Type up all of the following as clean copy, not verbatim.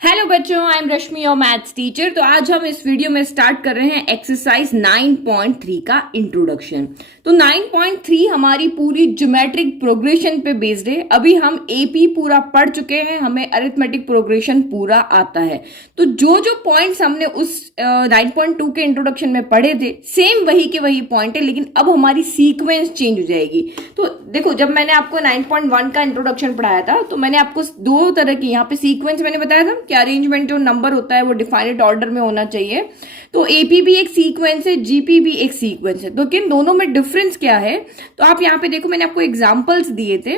Hello बच्चों, I am रश्मि और maths teacher. तो आज हम इस वीडियो में स्टार्ट कर रहे हैं एक्सरसाइज 9.3 का इंट्रोडक्शन। तो 9.3 हमारी पूरी ज्योमेट्रिक प्रोग्रेशन पे बेस्ड है। अभी हम एपी पूरा पढ़ चुके हैं, हमें अरिथमेटिक प्रोग्रेशन पूरा आता है। तो जो जो पॉइंट्स हमने उस 9.2 के इंट्रोडक्शन में पढ़े थे, सेम वही के वही पॉइंट है, लेकिन अब हमारी सीक्वेंस चेंज हो जाएगी। तो देखो, जब मैंने आपको 9.1 का इंट्रोडक्शन पढ़ाया था तो मैंने आपको दो तरह की यहाँ पे सीक्वेंस मैंने बताया था कि अरेंजमेंट जो नंबर होता है वो डिफाइनेट ऑर्डर में होना चाहिए। तो एपी भी एक सीक्वेंस है, जीपी भी एक सीक्वेंस है। तो किन दोनों में डिफरेंस क्या है? तो आप यहाँ पे देखो, मैंने आपको एग्जांपल्स दिए थे,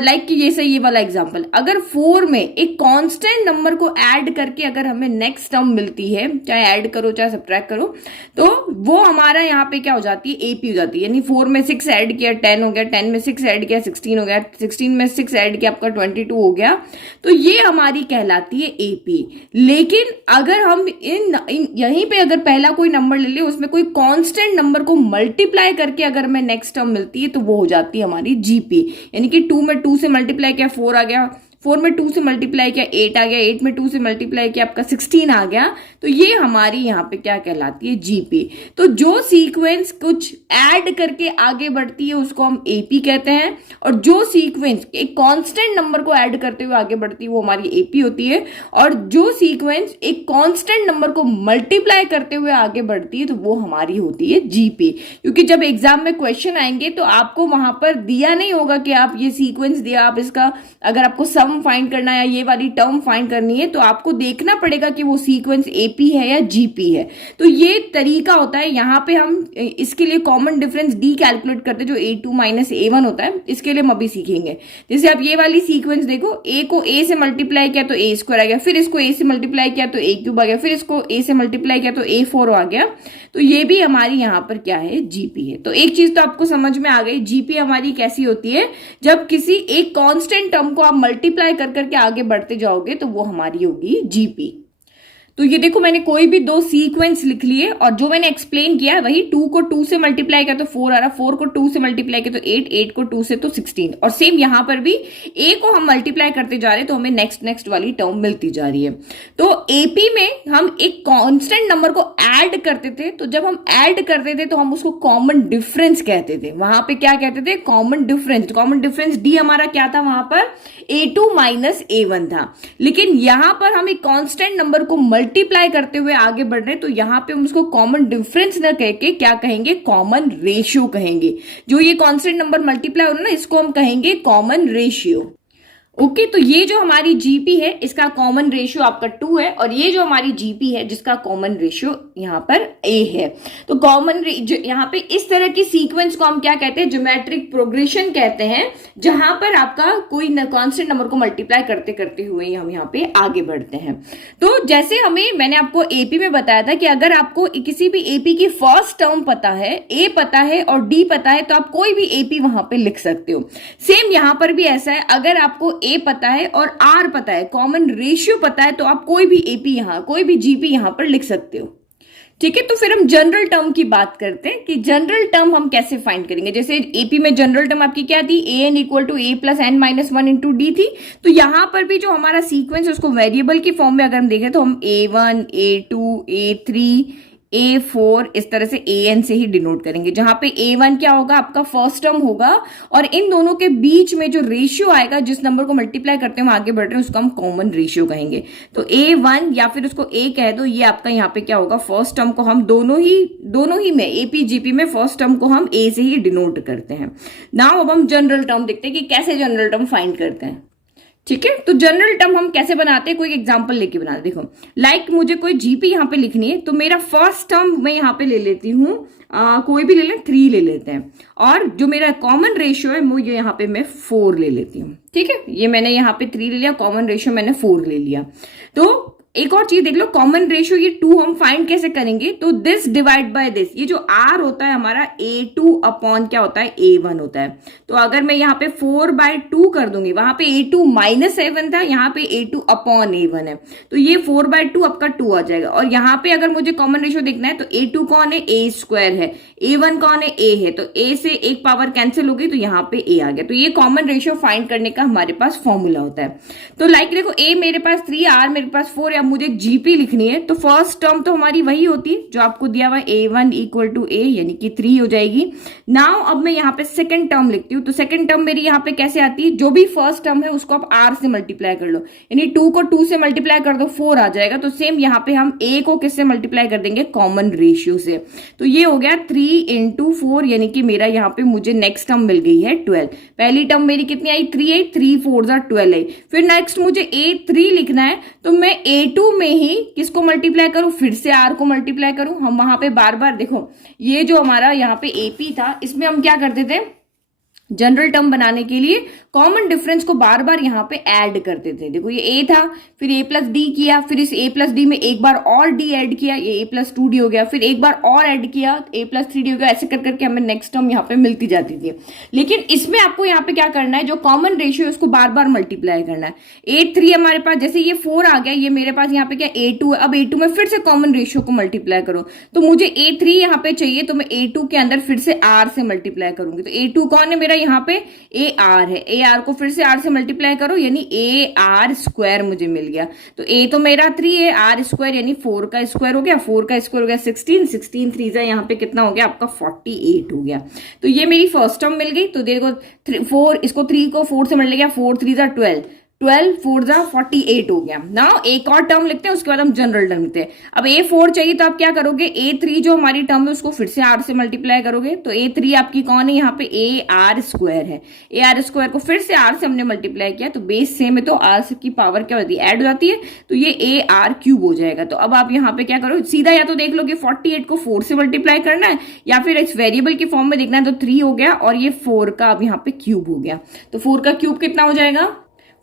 लाइक कि जैसे ये वाला एग्जांपल, अगर 4 में एक कांस्टेंट नंबर को ऐड करके अगर हमें नेक्स्ट टर्म मिलती है, चाहे ऐड करो चाहे सब्ट्रैक्ट करो, तो वो हमारा यहाँ पे क्या हो जाती है? एपी हो जाती है। यानी 4 में 6 ऐड किया 10 हो गया, 10 में 6 ऐड किया 16 हो गया, 16 में 6 ऐड किया आपका 22 हो गया। तो ये हमारी कहलाती है एपी। लेकिन अगर हम यहीं पे अगर पहला कोई नंबर ले ले, उसमें कोई कांस्टेंट नंबर को मल्टीप्लाई करके अगर हमें नेक्स्ट टर्म मिलती है, तो वो हो जाती है हमारी जीपी। यानी कि 2 में 2 से मल्टीप्लाई किया 4 आ गया, 4 में 2 से मल्टीप्लाई किया 8 आ गया, 8 में 2 से मल्टीप्लाई किया आपका 16 आ गया। तो ये हमारी यहाँ पे क्या कहलाती है? जीपी। तो जो सीक्वेंस कुछ ऐड करके आगे बढ़ती है उसको हम एपी कहते हैं, और जो सीक्वेंस एक कांस्टेंट नंबर को ऐड करते हुए आगे बढ़ती है वो हमारी एपी होती है। और जो सीक्वेंस एक कांस्टेंट नंबर को मल्टीप्लाई करते हुए आगे बढ़ती है तो वो हमारी होती है जीपी। क्योंकि जब एग्जाम में क्वेश्चन आएंगे तो आपको वहां पर दिया नहीं होगा कि आप ये सीक्वेंस दिया, आप इसका अगर आपको सम फाइंड करना है या ये वाली टर्म फाइंड करनी है, तो आपको देखना पड़ेगा कि वो सीक्वेंस एपी है या जीपी है। तो ये तरीका होता है। यहाँ पे हम इसके लिए कॉमन डिफरेंस डी कैलकुलेट करते हैं, जो a2 माइनस a1 होता है। इसके लिए हम अभी सीखेंगे। जैसे आप ये वाली सीक्वेंस देखो, a को a से मल्टीप्लाई किया तो a स्क्वायर आ गया, फिर इसको a से मल्टीप्लाई किया तो a क्यूब आ गया, फिर इसको a से मल्टीप्लाई किया तो a4 आ गया। तो ये भी हमारी यहाँ पर क्या है? जीपी है। तो एक चीज तो आपको समझ में आ गई, जीपी हमारी कैसी होती है? जब किसी एक कांस्टेंट टर्म को आप मल्टीप्लाई कर करके आगे बढ़ते जाओगे तो वो हमारी होगी जीपी। तो ये देखो, मैंने कोई भी दो सीक्वेंस लिख लिए और जो मैंने एक्सप्लेन किया वही 2 को 2 से मल्टीप्लाई किया तो 4 आ रहा, 4 को 2 से मल्टीप्लाई किया तो 8, 8 को 2 से तो 16। और सेम यहां पर भी a को हम मल्टीप्लाई करते जा रहे हैं तो हमें नेक्स्ट वाली टर्म मिलती जा रही है। तो एपी में हम एक कांस्टेंट नंबर को ऐड करते थे, तो जब हम ऐड करते थे तो हम उसको कॉमन डिफरेंस कहते थे। वहां पे क्या कहते थे? Common difference. Common difference D हमारा क्या था? वहां पर a2 माइनस a1 था। लेकिन यहां पर हम एक कांस्टेंट नंबर को मल्टीप्लाई करते हुए आगे बढ़ रहे हैं, तो यहां पे हम उसको कॉमन डिफरेंस न कह के क्या कहेंगे? कॉमन रेशियो कहेंगे। जो ये कांस्टेंट नंबर मल्टीप्लाई हो रहा है ना, इसको हम कहेंगे कॉमन रेशियो। ओके, तो ये जो हमारी जीपी है इसका कॉमन रेशियो आपका 2 है, और ये जो हमारी जीपी है जिसका कॉमन रेशियो यहाँ पर a है। तो कॉमन यहाँ पे इस तरह की सीक्वेंस को हम क्या कहते हैं? ज्योमेट्रिक प्रोग्रेशन कहते हैं, जहां पर आपका कोई कांस्टेंट नंबर को मल्टीप्लाई करते करते हुए हम यहाँ पे आगे बढ़ते हैं। तो जैसे मैंने आपको एपी में बताया था कि अगर आपको किसी भी एपी की फर्स्ट टर्म पता है, ए पता है और डी पता है, तो आप कोई भी एपी वहां पे लिख सकते हो। सेम यहां पर भी ऐसा है, अगर आपको ए पता है और आर पता है, कॉमन रेशियो पता है, तो आप कोई भी एपी कोई भी जीपी यहां पर लिख सकते हो। ठीक है, तो फिर हम जनरल टर्म की बात करते हैं कि जनरल टर्म हम कैसे फाइंड करेंगे। जैसे एपी में जनरल टर्म आपकी क्या थी? A n equal to a plus n minus 1 into d थी। तो यहां पर भी जो हमारा सीक्वेंस है उसको वेरिएबल की फॉर्म में अगर हम देखें तो हम a1, a2, a3, a4 इस तरह से an से ही डिनोट करेंगे, जहां पे a1 क्या होगा? आपका फर्स्ट टर्म होगा, और इन दोनों के बीच में जो रेशियो आएगा, जिस नंबर को मल्टीप्लाई करते हैं हम आगे बढ़ रहे हैं, उसको हम कॉमन रेशियो कहेंगे। तो a1 या फिर उसको a कह दो, ये आपका यहाँ पे क्या होगा? फर्स्ट टर्म को हम दोनों ही में एपी जीपी में फर्स्ट टर्म को हम a से ही डिनोट करते हैं। नाउ अब हम जनरल टर्म देखते हैं कि कैसे जनरल टर्म फाइंड करते हैं। ठीक है, तो जनरल टर्म हम कैसे बनाते हैं? कोई एग्जांपल लेके बनाते हैं। देखो, लाइक मुझे कोई जीपी यहाँ पे लिखनी है, तो मेरा फर्स्ट टर्म मैं यहाँ पे ले लेती हूँ, कोई भी ले लें, 3 ले लेते हैं, और जो मेरा कॉमन रेशियो है वो ये यहाँ पे मैं 4 ले लेती हूँ। ठीक है, ये मैंने यहाँ पे 3 ले लिया, कॉमन रेशियो मैंने 4 ले लिया। तो एक और चीज देख लो, कॉमन रेशियो ये 2 हम फाइंड कैसे करेंगे, तो दिस डिवाइड बाय दिस, ये जो r होता है हमारा a2 अपॉन क्या होता है a1 होता है। तो अगर मैं यहाँ पे 4/2 कर दूंगी, वहां पे a2 माइनस a1 था, यहाँ पे a2 अपॉन a1 है, तो ये 4/2 आपका 2 आ जाएगा। और यहाँ पे अगर मुझे कॉमन रेशियो देखना है तो a2 कौन है, a स्क्वायर है, a1 कौन है, a है, तो a से एक पावर कैंसिल हो गई तो यहाँ पे a आ गया। तो ये कॉमन रेशियो फाइंड करने का हमारे पास फॉर्मूला होता है। तो लाइक देखो, a मेरे पास 3, r मेरे पास 4, अब मुझे जीपी लिखनी है, तो फर्स्ट टर्म तो हमारी वही होती है जो आपको दिया हुआ a1 इक्वल टू a, यानी कि 3 हो जाएगी। नाउ अब मैं यहाँ पे सेकंड टर्म लिखती हूँ, तो सेकंड टर्म मेरी यहाँ पे कैसे आती है, जो भी फर्स्ट टर्म है उसको आप r से मल्टीप्लाई कर लो, यानी 2 को 2 से मल्टीप्लाई कर दो 4 आ जाएगा। तो सेम यहाँ पे हम a को किससे मल्टीप्लाई कर देंगे, कॉमन रेशियो से। तो ये हो गया 3 इंटू 4, यानी कि मेरा यहाँ पे मुझे नेक्स्ट टर्म मिल गई है 12। पहली टर्म मेरी कितनी आई, 3 आई, 3 4 12 आई। फिर नेक्स्ट मुझे a3 लिखना है, तो मैं a2 में ही किसको मल्टीप्लाई करूं, फिर से r को मल्टीप्लाई करूं। हम वहां पे बार बार देखो, ये जो हमारा यहाँ पे AP था, इसमें हम क्या करते थे, जनरल टर्म बनाने के लिए कॉमन डिफरेंस को बार बार यहाँ पे ऐड करते थे। देखो ये a था, फिर a प्लस डी किया, फिर इस a प्लस डी में एक बार और d ऐड किया, ये a प्लस 2d हो गया, फिर एक बार और ऐड किया, a प्लस 3d हो गया। ऐसे कर करके हमें नेक्स्ट टर्म यहाँ पे मिलती जाती थी। लेकिन इसमें आपको यहाँ पे क्या करना है, जो कॉमन रेशियो है उसको बार बार मल्टीप्लाई करना है। a3 हमारे पास, जैसे ये 4 आ गया, ये मेरे पास यहाँ पे क्या a2 है, अब a2 में फिर से कॉमन रेशियो को मल्टीप्लाई करो, तो मुझे a3 यहाँ पे चाहिए, तो मैं a2 के अंदर फिर से r से मल्टीप्लाई करूंगी। तो a2 कौन है मेरा, यहाँ पे AR है, AR को फिर से R से मल्टीप्लाई करो, यानी AR स्क्वायर मुझे मिल गया। तो A तो मेरा 3 है, R स्क्वायर यानी 4 का स्क्वायर हो गया, 4 का स्क्वायर हो गया 16, 16 3 यहाँ पे कितना हो गया आपका 48 हो गया। तो ये मेरी फर्स्ट टर्म मिल गई। तो देखो 4, इसको 3 को 4 से मल्टीप्लाई किया, 4 3 12, 12 4 48 हो गया। नाउ एक और टर्म लिखते हैं, उसके बाद हम जनरल टर्म लिखते हैं। अब A4 चाहिए, तो आप क्या करोगे, A3 जो हमारी टर्म है उसको फिर से R से मल्टीप्लाई करोगे। तो A3 आपकी कौन है, यहाँ पे AR स्क्वायर है, AR स्क्वायर को फिर से R से हमने मल्टीप्लाई किया, तो बेस सेम है, तो R की पावर क्या होती है, ऐड हो जाती है, तो ये AR क्यूब हो जाएगा। तो अब आप यहाँ पे क्या करो, सीधा या तो देख लो कि 48 को 4 से मल्टीप्लाई करना है, या फिर इस वेरिएबल की फॉर्म में देखना है, तो 3 हो गया और ये 4 का अब यहाँ पे क्यूब हो गया। तो 4 का क्यूब कितना हो जाएगा,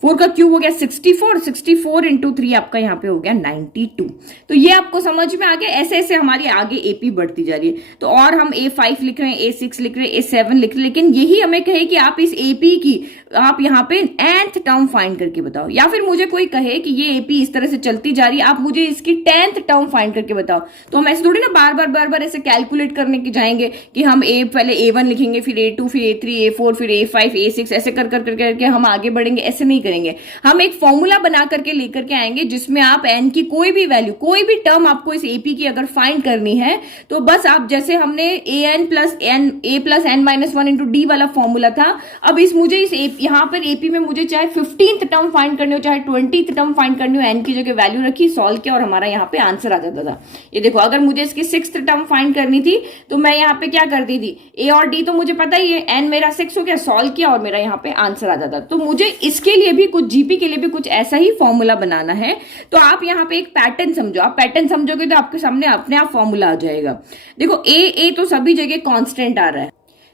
4 का क्यूब हो गया 64, 64 इंटू 3 आपका यहाँ पे हो गया 92। तो ये आपको समझ में आ गया। ऐसे ऐसे हमारी आगे एपी बढ़ती जा रही है। तो और हम A5 लिख रहे हैं, A6 लिख रहे हैं, A7 लिख रहे हैं, लेकिन यही हमें कहे कि आप इस एपी की आप यहाँ पे nth टर्म फाइंड करके बताओ, या फिर मुझे कोई कहे कि ये एपी इस तरह से चलती जा रही है, आप मुझे इसकी 10th टर्म फाइंड करके बताओ। तो हम ऐसे थोड़ी ना बार बार ऐसे कैलकुलेट करने की जाएंगे कि हम पहले A1 लिखेंगे, फिर A2, फिर A3, A4, फिर A5, A6, ऐसे कर करके हम आगे बढ़ेंगे। ऐसे नहीं करेंगे, हम एक फॉर्मूला बना करके लेकर के आएंगे जिसमें आप n की कोई भी वैल्यू, कोई भी टर्म आपको इस एपी की अगर फाइंड करनी है, तो बस आप जैसे हमने a plus n minus 1 into D वाला फॉर्मूला था, अब इस मुझे इस यहाँ पर एपी में मुझे चाहे 15th टर्म फाइंड करनी हो, चाहे 20th टर्म फाइंड करनी हो, n की जगह वैल्यू रखी, सॉल्व किया और हमारा यहाँ पे आंसर आ जाता था। ये देखो, अगर मुझे इसकी 6th टर्म फाइंड करनी थी तो मैं यहाँ पे क्या करती थी, a और d तो मुझे पता ही है, n मेरा 6 हो गया, सॉल्व किया और मेरा यहाँ पे आंसर आ जाता। तो मुझे इसके लिए भी कुछ जीपी के लिए भी कुछ ऐसा ही फॉर्मूला बनाना है। तो आप यहाँ पे एक पैटर्न समझो, आप पैटर्न समझोगे तो आपके सामने अपने आप फॉर्मूला आ जाएगा। देखो ए तो सभी जगह कांस्टेंट आ रहा है,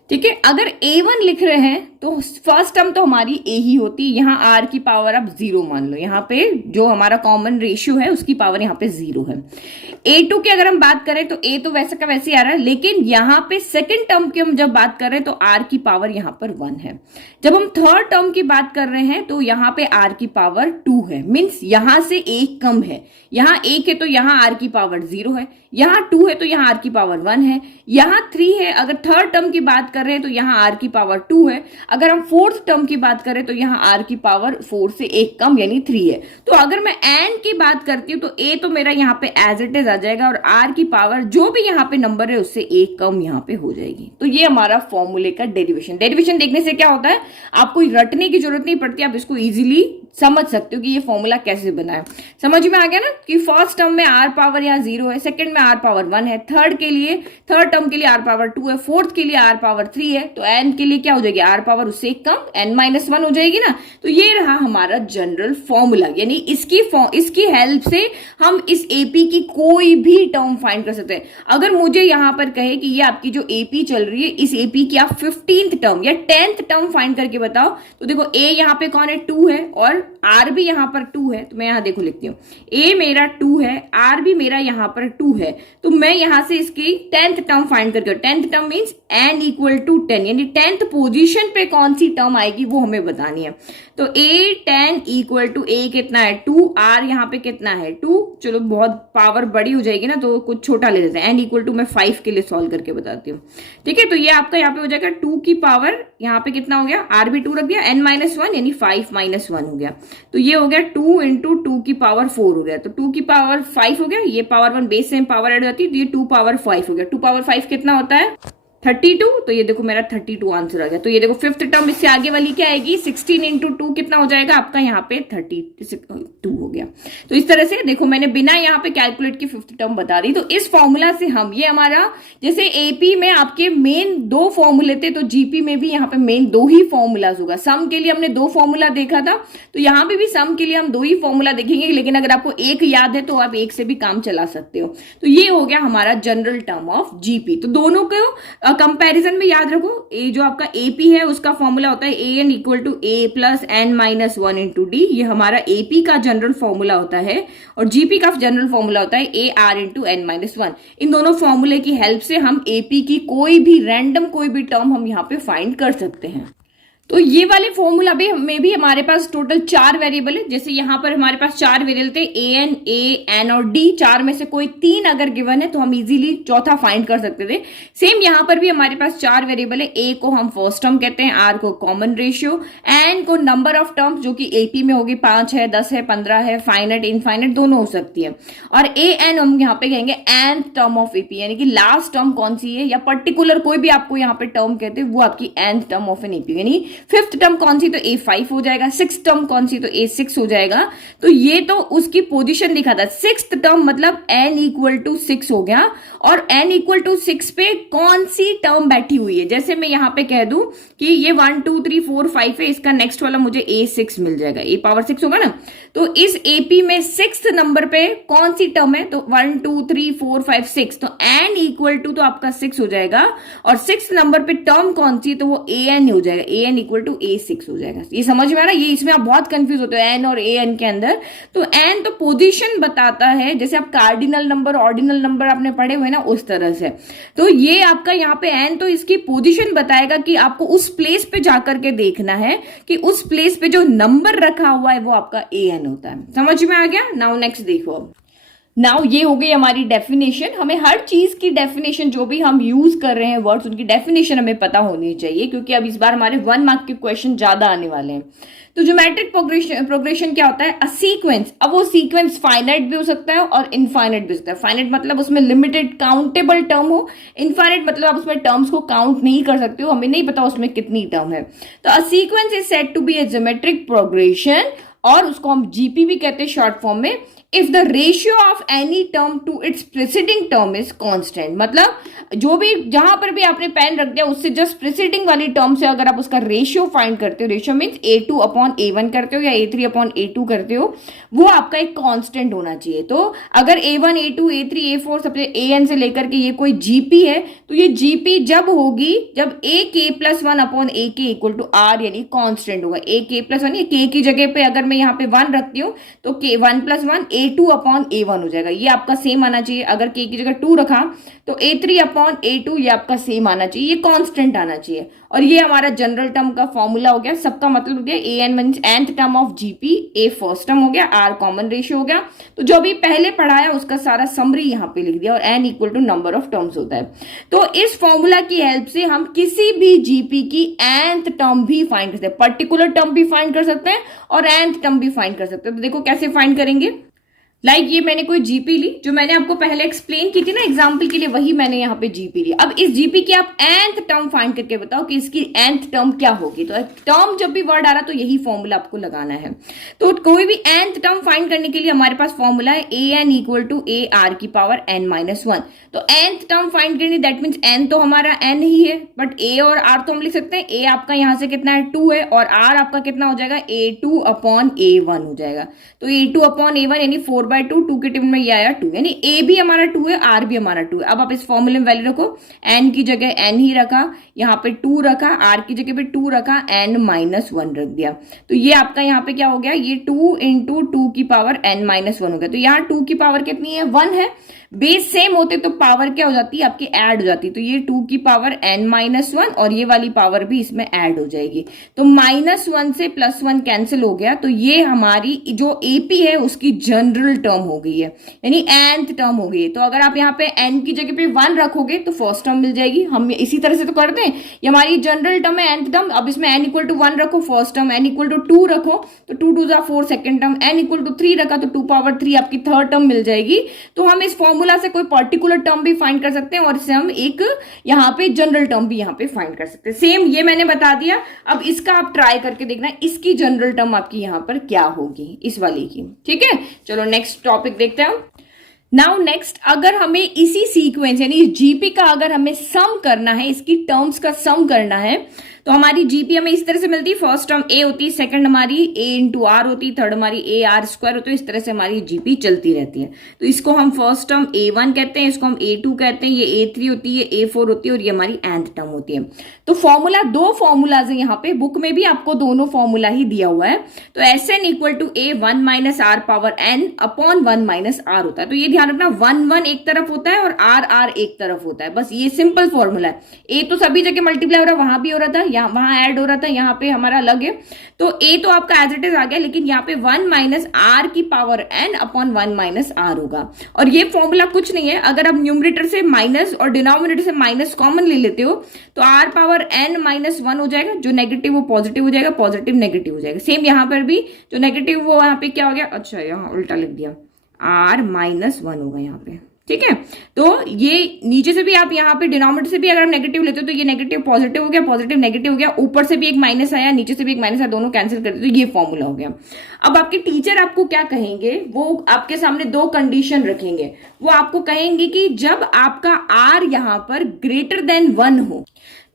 ठीक है। अगर A1 लिख रहे हैं तो फर्स्ट टर्म तो हमारी A ही होती है, यहाँ R की पावर आप 0 मान लो, यहाँ पे जो हमारा कॉमन रेशियो है उसकी पावर यहाँ पे 0 है। A2 की अगर हम बात करें तो A तो वैसे का वैसे ही आ रहा है, लेकिन यहाँ पे सेकंड टर्म की हम जब बात कर रहे हैं तो R की पावर यहाँ पर 1 है। जब हम थर्ड टर्म की बात कर रहे हैं तो यहाँ पे R की पावर 2 है, मीन्स यहाँ से 1 कम है, यहाँ 1 है तो यहाँ R की पावर 0 है, यहाँ 2 है तो यहाँ R की पावर 1 है, यहाँ 3 है। अगर थर्ड टर्म की बात कर रहे हैं तो यहाँ R की पावर 2 है। अगर हम फोर्थ टर्म की बात करें तो यहाँ R की पावर 4 से 1 कम यानी 3 है। तो अगर मैं n की बात करती हूँ तो A तो मेरा यहाँ पे एज इट इज आ जाएगा और R की पावर जो भी यहाँ पे नंबर है उससे 1 कम यहाँ पे हो जाएगी। तो ये हमारा फॉर्मूले का डेरिवेशन। डेरिवेशन देखने से क्या होता है, आपको रटने की जरूरत नहीं पड़ती, आप इसको इजीली समझ सकते हो कि ये फॉर्मूला कैसे बना है। समझ में आ गया ना कि फर्स्ट टर्म में R पावर यहाँ 0 है, सेकंड में R पावर 1 है, थर्ड टर्म के लिए R पावर 2 है, फोर्थ के लिए R पावर 3 है, तो n के लिए क्या हो जाएगी, R पावर उससे कम n-1 हो जाएगी ना। तो ये रहा हमारा जनरल फॉर्मूला, यानी इसकी हेल्प से हम इस एपी की कोई भी टर्म फाइंड कर सकते हैं। अगर मुझे यहाँ पर कहे कि ये आपकी जो एपी चल रही है, इस एपी की आप 15th टर्म या 10th टर्म फाइंड करके बताओ, तो देखो a यहाँ पे कौन है, 2 है और आर भी यहाँ पर 2 है, तो मैं यहाँ देखो लिखती हूँ, ए मेरा 2 है, आर भी मेरा यहाँ पर 2 है, तो मैं यहाँ से इसकी 10th टर्म फाइंड करके, 10th term means n equal to 10, यानी 10th पोजीशन पे कौन सी टर्म आएगी वो हमें बतानी है। तो a 10 इक्वल टू a कितना है 2, r यहाँ पे कितना है 2, चलो बहुत पावर बड़ी हो जाएगी ना तो कुछ छोटा ले लेते हैं, n इक्वल टू मैं 5 के लिए सॉल्व करके बताती हूँ। ठीक है, तो ये आपका यहाँ पे हो जाएगा 2 की पावर, यहाँ पे कितना हो गया, r भी 2 रख दिया, n माइनस 1 यानी 5 माइनस 1 हो गया, तो ये हो गया 2 इंटू 2 की पावर 4 हो गया, तो 2 की पावर 5 हो गया, ये पावर 1 बेस से पावर ऐड होती है, तो ये 2 पावर 5 हो गया। 2 पावर 5 कितना होता है 32, तो ये देखो मेरा 32 आंसर आ गया। तो ये देखो फिफ्थ टर्म इससे आगे वाली क्या आएगी, 16 इंटू 2 कितना हो जाएगा आपका यहाँ पे 32 हो गया। तो इस तरह से देखो मैंने बिना यहाँ पे कैलकुलेट की फिफ्थ टर्म बता दी। तो इस फॉर्मूला से हम, ये हमारा जैसे एपी में आपके मेन 2 फॉर्मूले थे, तो जीपी में भी यहाँ पे मेन 2 ही फॉर्मूलाज होगा। सम के लिए हमने 2 फॉर्मूला देखा था, तो यहाँ पे भी सम के लिए हम 2 ही फॉर्मूला देखेंगे, लेकिन अगर आपको एक याद है तो आप एक से भी काम चला सकते हो। तो ये हो गया हमारा जनरल टर्म ऑफ जीपी। तो दोनों को कंपैरिजन में याद रखो, ए जो आपका एपी है उसका फॉर्मूला होता है a n equal to a plus n minus 1 into d, ये हमारा एपी का जनरल फॉर्मूला होता है, और जीपी का जनरल फॉर्मूला होता है A R into N minus 1। इन दोनों फॉर्मूले की हेल्प से हम एपी की कोई भी रैंडम कोई भी टर्म हम यहाँ पे फाइंड कर सकते हैं। तो ये वाले फॉर्मूला में भी हमारे पास टोटल 4 वेरिएबल है। जैसे यहाँ पर हमारे पास 4 वेरिएबल थे, ए एन और डी, 4 में से कोई 3 अगर गिवन है तो हम इजीली चौथा फाइंड कर सकते थे। सेम यहाँ पर भी हमारे पास 4 वेरिएबल है, ए को हम फर्स्ट टर्म कहते हैं, आर को कॉमन रेशियो, एन को नंबर ऑफ टर्म्स जो कि एपी में होगी 5 है, 10 है, 15 है, फाइनाइट इनफाइनाइट दोनों हो सकती है, और ए एन हम यहाँ पे कहेंगे एंथ टर्म ऑफ एपी, यानी कि लास्ट टर्म कौन सी है, या पर्टिकुलर कोई भी आपको यहाँ पे टर्म कहते हैं वो आपकी nth term of an AP, यानी फिफ्थ टर्म कौन सी तो A5 हो जाएगा, सिक्स टर्म कौन सी तो A6 हो जाएगा। तो ये तो उसकी पोजीशन दिखा था। सिक्स टर्म मतलब n इक्वल टू 6 हो गया, और n इक्वल टू 6 पे कौन सी टर्म बैठी हुई है। जैसे मैं यहां पे कह दूं कि ये 1 2 3 4 5 है, इसका नेक्स्ट वाला मुझे A6 मिल जाएगा, a पावर 6 होगा ना। तो इस AP में 6th नंबर पे कौन सी टर्म है तो 1 2 3 4 5 6, तो n इक्वल टू तो आपका 6 हो जाएगा, और 6th नंबर पे टर्म कौन सी तो वो an हो जाएगा, an इक्वल टू A6 हो जाएगा। ये समझ में आ रहा है, ये इसमें आप बहुत कंफ्यूज होते हो n और an के अंदर। तो n तो पोजीशन बताता है, जैसे आप कार्डिनल नंबर ऑर्डिनल नंबर आपने पढ़े हुए ना उस तरह से। तो ये आपका यहाँ पे n तो इसकी पोजीशन बताएगा कि आपको उस प्लेस पे जाकर के देखना है कि उस प्लेस पे जो नंबर रखा हुआ है वो आपका an होता है। समझ में आ गया। नाउ नेक्स्ट देखो, नाउ ये हो गई हमारी डेफिनेशन। हमें हर चीज की डेफिनेशन जो भी हम यूज कर रहे हैं वर्ड्स, उनकी डेफिनेशन हमें पता होनी चाहिए, क्योंकि अब इस बार हमारे 1 मार्क के क्वेश्चन ज्यादा आने वाले हैं। तो ज्योमेट्रिक प्रोग्रेशन क्या होता है, अ सीक्वेंस। अब वो सीक्वेंस फाइनाइट भी हो सकता है और इनफाइनाइट भी हो सकता है। फाइनाइट मतलब उसमें लिमिटेड काउंटेबल टर्म हो, इनफाइनाइट मतलब आप उसमें टर्म्स को काउंट नहीं कर सकते हो, हमें नहीं पता उसमें कितनी टर्म है। तो a sequence is said to be a geometric progression, और उसको हम जीपी भी कहते हैं शॉर्ट फॉर्म में, if the ratio of any term to its preceding term is constant. मतलब जो भी जहां पर भी आपने पेन रख दिया उससे जस्ट प्रीसीडिंग वाली टर्म से अगर आप उसका रेशियो फाइंड करते हो, ratio means A2 upon A1 करते हो या A3 अपॉन A2 करते हो, वो आपका एक कांस्टेंट होना चाहिए। तो अगर A1 A2 A3 A4 सबसे AN से लेकर के ये कोई जीपी है, तो ये जीपी जब होगी जब AK+1 upon AK equal to R, यानी कांस्टेंट होगा। AK+1, ये K की जगह पे अगर मैं यहाँ पे 1 रखती हूँ तो K 1+1 A2 अपॉन A1 हो जाएगा, ये आपका सेम आना चाहिए। अगर K की जगह 2 रखा तो A3 अपॉन A2 ये आपका सेम आना चाहिए, ये कांस्टेंट आना चाहिए। और ये हमारा जनरल टर्म का फॉर्मूला हो गया, सबका मतलब हो गया AN means nth term of GP, A first term हो गया, R कॉमन रेशियो हो गया। तो जो भी पहले पढ़ाया उसका सारा समरी यहाँ पे लिख दिया, और n equal to number of terms होता है। तो इस फॉर्मूला की हेल्प से हम किसी भी जीपी की nth टर्म भी फाइंड कर सकते हैं, पर्टिकुलर टर्म भी फाइंड कर सकते हैं और nth टर्म भी फाइंड कर सकते हैं। तो देखो कैसे फाइंड करेंगे। ये मैंने कोई जीपी ली, जो मैंने आपको पहले एक्सप्लेन की थी ना एग्जाम्पल के लिए, वही मैंने यहाँ पे जीपी ली। अब इस जीपी की आप nth टर्म फाइंड करके बताओ कि इसकी nth टर्म क्या होगी। तो टर्म जब भी वर्ड आ रहा तो यही फॉर्मूला आपको लगाना है। तो कोई भी nth टर्म फाइंड करने के लिए हमारे पास फॉर्मूला है an equal to a r की पावर n-1। तो nth टर्म फाइंड करनी, दैट मीन्स n तो हमारा n ही है, बट a और r तो हम लिख सकते हैं। a आपका यहाँ से कितना है 2 है, और r आपका कितना हो जाएगा A2 अपॉन A1 हो जाएगा। तो A2 अपॉन A1 यानी 4/2 4/2, 2 के टेबल में ये आया 2, यानी ए भी हमारा 2 है, आर भी हमारा 2 है। अब आप इस फॉर्मूले में वैल्यू रखो, एन की जगह एन ही रखा, यहाँ पे 2 रखा, आर की जगह पे 2 रखा, एन -1 रख दिया। तो ये आपका यहाँ पे क्या हो गया, ये 2 × 2 की पावर n -1 हो गया। तो यहाँ 2 की पावर कितनी है, 1 है। बेस सेम होते तो पावर क्या हो जाती है आपकी, ऐड हो जाती। तो ये 2 की पावर n -1 और ये वाली पावर भी इसमें ऐड हो जाएगी। तो -1 से +1 कैंसिल हो गया। तो ये हमारी जो एपी है उसकी जनरल टर्म हो गई है, यानी nth टर्म हो गई है। तो अगर आप यहाँ पे n की जगह पे 1 रखोगे तो फर्स्ट टर्म मिल जाएगी। हम इसी तरह से तो करते हैं, ये हमारी जनरल टर्म है nth टर्म। अब इसमें n = 1 रखो फर्स्ट टर्म, n = 2 रखो तो 2 × 2 = 4 सेकंड टर्म, n = 3 रखा तो 2/3 आपकी थर्ड टर्म मिल जाएगी। तो हम इस फॉर्मूला से कोई पर्टिकुलर टर्म भी फाइंड कर सकते हैं और इससे हम एक यहाँ पे जनरल टर्म भी यहाँ पे फाइंड कर सकते हैं। सेम ये मैंने बता दिया। अब इसका आप ट्राई करके देखना, इसकी जनरल टर्म आपकी यहाँ पर क्या होगी, इस वाली की। ठीक है, चलो नेक्स्ट टॉपिक देखते हैं। नाउ नेक्स्ट, अगर हमें इसी सीक्वेंस यानी जीपी का अगर हमें सम करना है, इसकी टर्म्स का सम करना है, तो हमारी जीपी हमें इस तरह से मिलती है। फर्स्ट टर्म ए होती है, सेकंड हमारी a × r होती है, थर्ड हमारी AR² होती है। इस तरह से हमारी जीपी चलती रहती है। तो इसको हम फर्स्ट टर्म A1 कहते हैं, इसको हम A2 कहते हैं, ये A3 होती है, A4 होती है और ये हमारी nth टर्म होती है। तो फॉर्मूला, दो फॉर्मूलाज है यहाँ पे, बुक में भी आपको दोनों फॉर्मूला ही दिया हुआ है। तो Sn = a 1 - r power n upon 1 - r होता है। तो ये ध्यान रखना, 1 एक तरफ होता है और r एक तरफ होता है। बस ये सिंपल फॉर्मूला है। a तो सभी जगह मल्टीप्लाई हो रहा है, वहां भी हो रहा था, वहां ऐड हो रहा था, यहाँ पे हमारा अलग है। तो a तो आपका एज इट इज आ गया, लेकिन यहाँ पे 1 - r की पावर n अपॉन 1 - r होगा। और ये फॉर्मूला कुछ नहीं है, अगर आप न्यूमरेटर से माइनस और डिनोमिनेटर से माइनस कॉमन ले लेते हो तो r पावर n -1 हो जाएगा, जो नेगेटिव वो पॉजिटिव हो जाएगा, पॉजिटिव नेगेटिव हो जाएगा। सेम यहाँ पर भी जो नेगेटिव वो यहाँ पे क्या हो गया, अच्छा यहाँ उल्टा लिख दिया, r -1 होगा यहाँ पे। ठीक है, तो ये नीचे से भी आप यहाँ पे डिनोमिनेटर से भी अगर आप नेगेटिव लेते हो तो ये नेगेटिव पॉजिटिव हो गया, पॉजिटिव नेगेटिव हो गया, ऊपर से भी एक माइनस आया, नीचे से भी एक माइनस आया, दोनों कैंसिल कर दो, तो ये फॉर्मूला हो गया। अब आपके टीचर आपको क्या कहेंगे, वो आपके सामने दो कंडीशन रखेंगे। वो आपको कहेंगे कि जब आपका r यहाँ पर >1 हो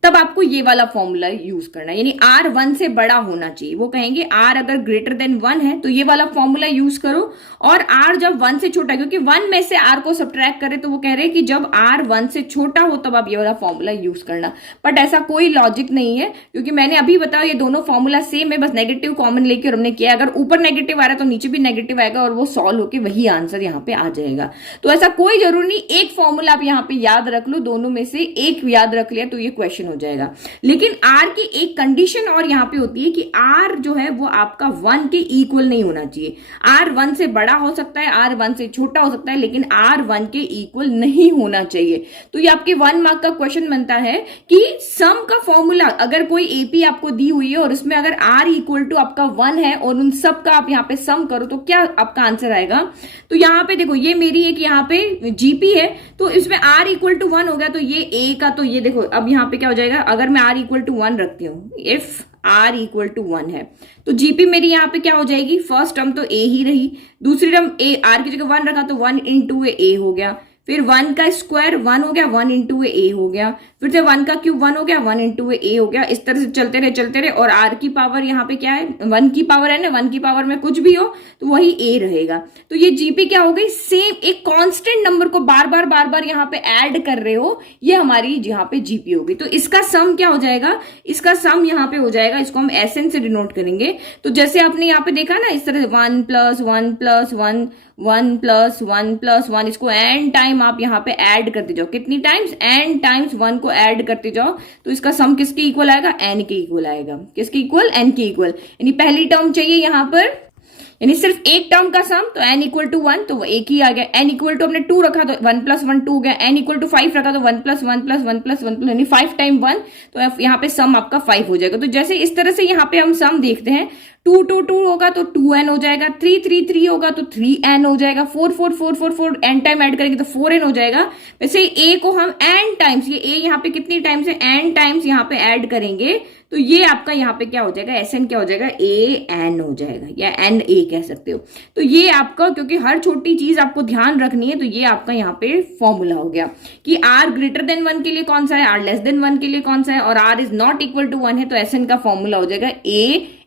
तब आपको ये वाला फॉर्मूला यूज करना है, यानी r 1 से बड़ा होना चाहिए। वो कहेंगे r अगर >1 है तो ये वाला फॉर्मूला यूज करो, और r जब 1 से छोटा है, क्योंकि 1 में से r को सब्ट्रैक्ट करें तो वो कह रहे हैं कि जब r 1 से छोटा हो तब आप ये वाला फॉर्मूला यूज करना। बट ऐसा कोई लॉजिक नहीं है, क्योंकि मैंने अभी बताया ये दोनों फॉर्मूला सेम है, बस नेगेटिव कॉमन लेके और हमने किया। अगर ऊपर नेगेटिव आ रहा है तो नीचे भी नेगेटिव आएगा और वो सॉल्व होकर वही आंसर यहाँ पे आ जाएगा। तो ऐसा कोई जरूरी नहीं, एक फॉर्मूला आप यहाँ पे याद रख लो, दोनों में से एक याद रख लिया तो ये क्वेश्चन हो जाएगा। लेकिन r की एक कंडीशन और यहाँ पे होती है कि r जो है वो आपका 1 के इक्वल नहीं होना चाहिए। r 1 से बड़ा हो सकता है, r 1 से छोटा हो सकता है, लेकिन r 1 के इक्वल नहीं होना चाहिए। तो ये आपके 1 मार्क का क्वेश्चन बनता है कि सम का फॉर्मूला, अगर कोई एपी आपको दी हुई है और उसमें अगर r = आपका 1 है और उन सब का आप यहाँ पे सम करो तो क्या आपका आंसर आएगा। तो यहाँ पे देखो, ये मेरी एक यहाँ पे जीपी है, तो इसमें r = 1 हो गया, तो ये a का, तो ये देखो अब यहाँ पे क्या हो जाएगा, अगर मैं r = 1 रखती हूँ, इफ r = 1 है तो जीपी मेरी यहाँ पे क्या हो जाएगी, फर्स्ट टर्म तो a ही रही, दूसरी टर्म a, r की जगह 1 रखा तो 1 × a हो गया, फिर 1 का स्क्वायर 1 हो गया, 1 × a हो गया, फिर से 1 का क्यूब 1 हो गया, 1 × a हो गया। इस तरह से चलते रहे और r की पावर यहाँ पे क्या है, 1 की पावर है ना, 1 की पावर में कुछ भी हो तो वही a रहेगा। तो ये जीपी क्या हो गई, सेम एक कांस्टेंट नंबर को बार बार यहाँ पे ऐड कर रहे हो, ये हमारी यहाँ पे जीपी होगी। तो इसका सम क्या हो जाएगा, इसका सम यहाँ पे हो जाएगा, इसको हम Sn से डिनोट करेंगे। तो जैसे आपने यहाँ पे देखा ना, इस तरह 1 + 1 + 1 1 + 1 + 1, इसको n टाइम आप यहाँ पे ऐड करते जाओ। कितनी टाइम्स, n टाइम्स 1 को ऐड करते जाओ, तो इसका सम किसके इक्वल आएगा, n के इक्वल आएगा। किसके इक्वल, n के इक्वल। यानी पहली टर्म चाहिए यहाँ पर, यानी सिर्फ एक टर्म का सम, तो n = 1 तो वो एक ही आ गया। n = हमने 2 रखा तो 1 + 1 2 हो गया, n = 5 रखा तो 1 + 1 + 1 + 1 यानी 5 टाइम 1, तो यहाँ पे सम आपका 5 हो जाएगा। तो जैसे इस तरह से यहाँ पे हम सम देखते हैं, 2 2 2 होगा तो 2n हो जाएगा, 3 3 3 होगा तो 3n हो जाएगा, 4 4 4 4 4 n टाइम ऐड करेंगे तो 4n हो जाएगा। वैसे a को हम n टाइम्स, ये a यहाँ पे कितनी टाइम्स है, n टाइम्स यहाँ पे ऐड करेंगे तो ये आपका यहाँ पे क्या हो जाएगा, Sn क्या हो जाएगा, an हो जाएगा, या Na कह सकते हो। तो ये आपका, क्योंकि हर छोटी चीज आपको ध्यान रखनी है, तो ये आपका यहाँ पे फॉर्मूला हो गया कि r >1 के लिए कौन सा है, r <1 के लिए कौन सा है, और r ≠ = 1 है, तो Sn का फॉर्मूला हो जाएगा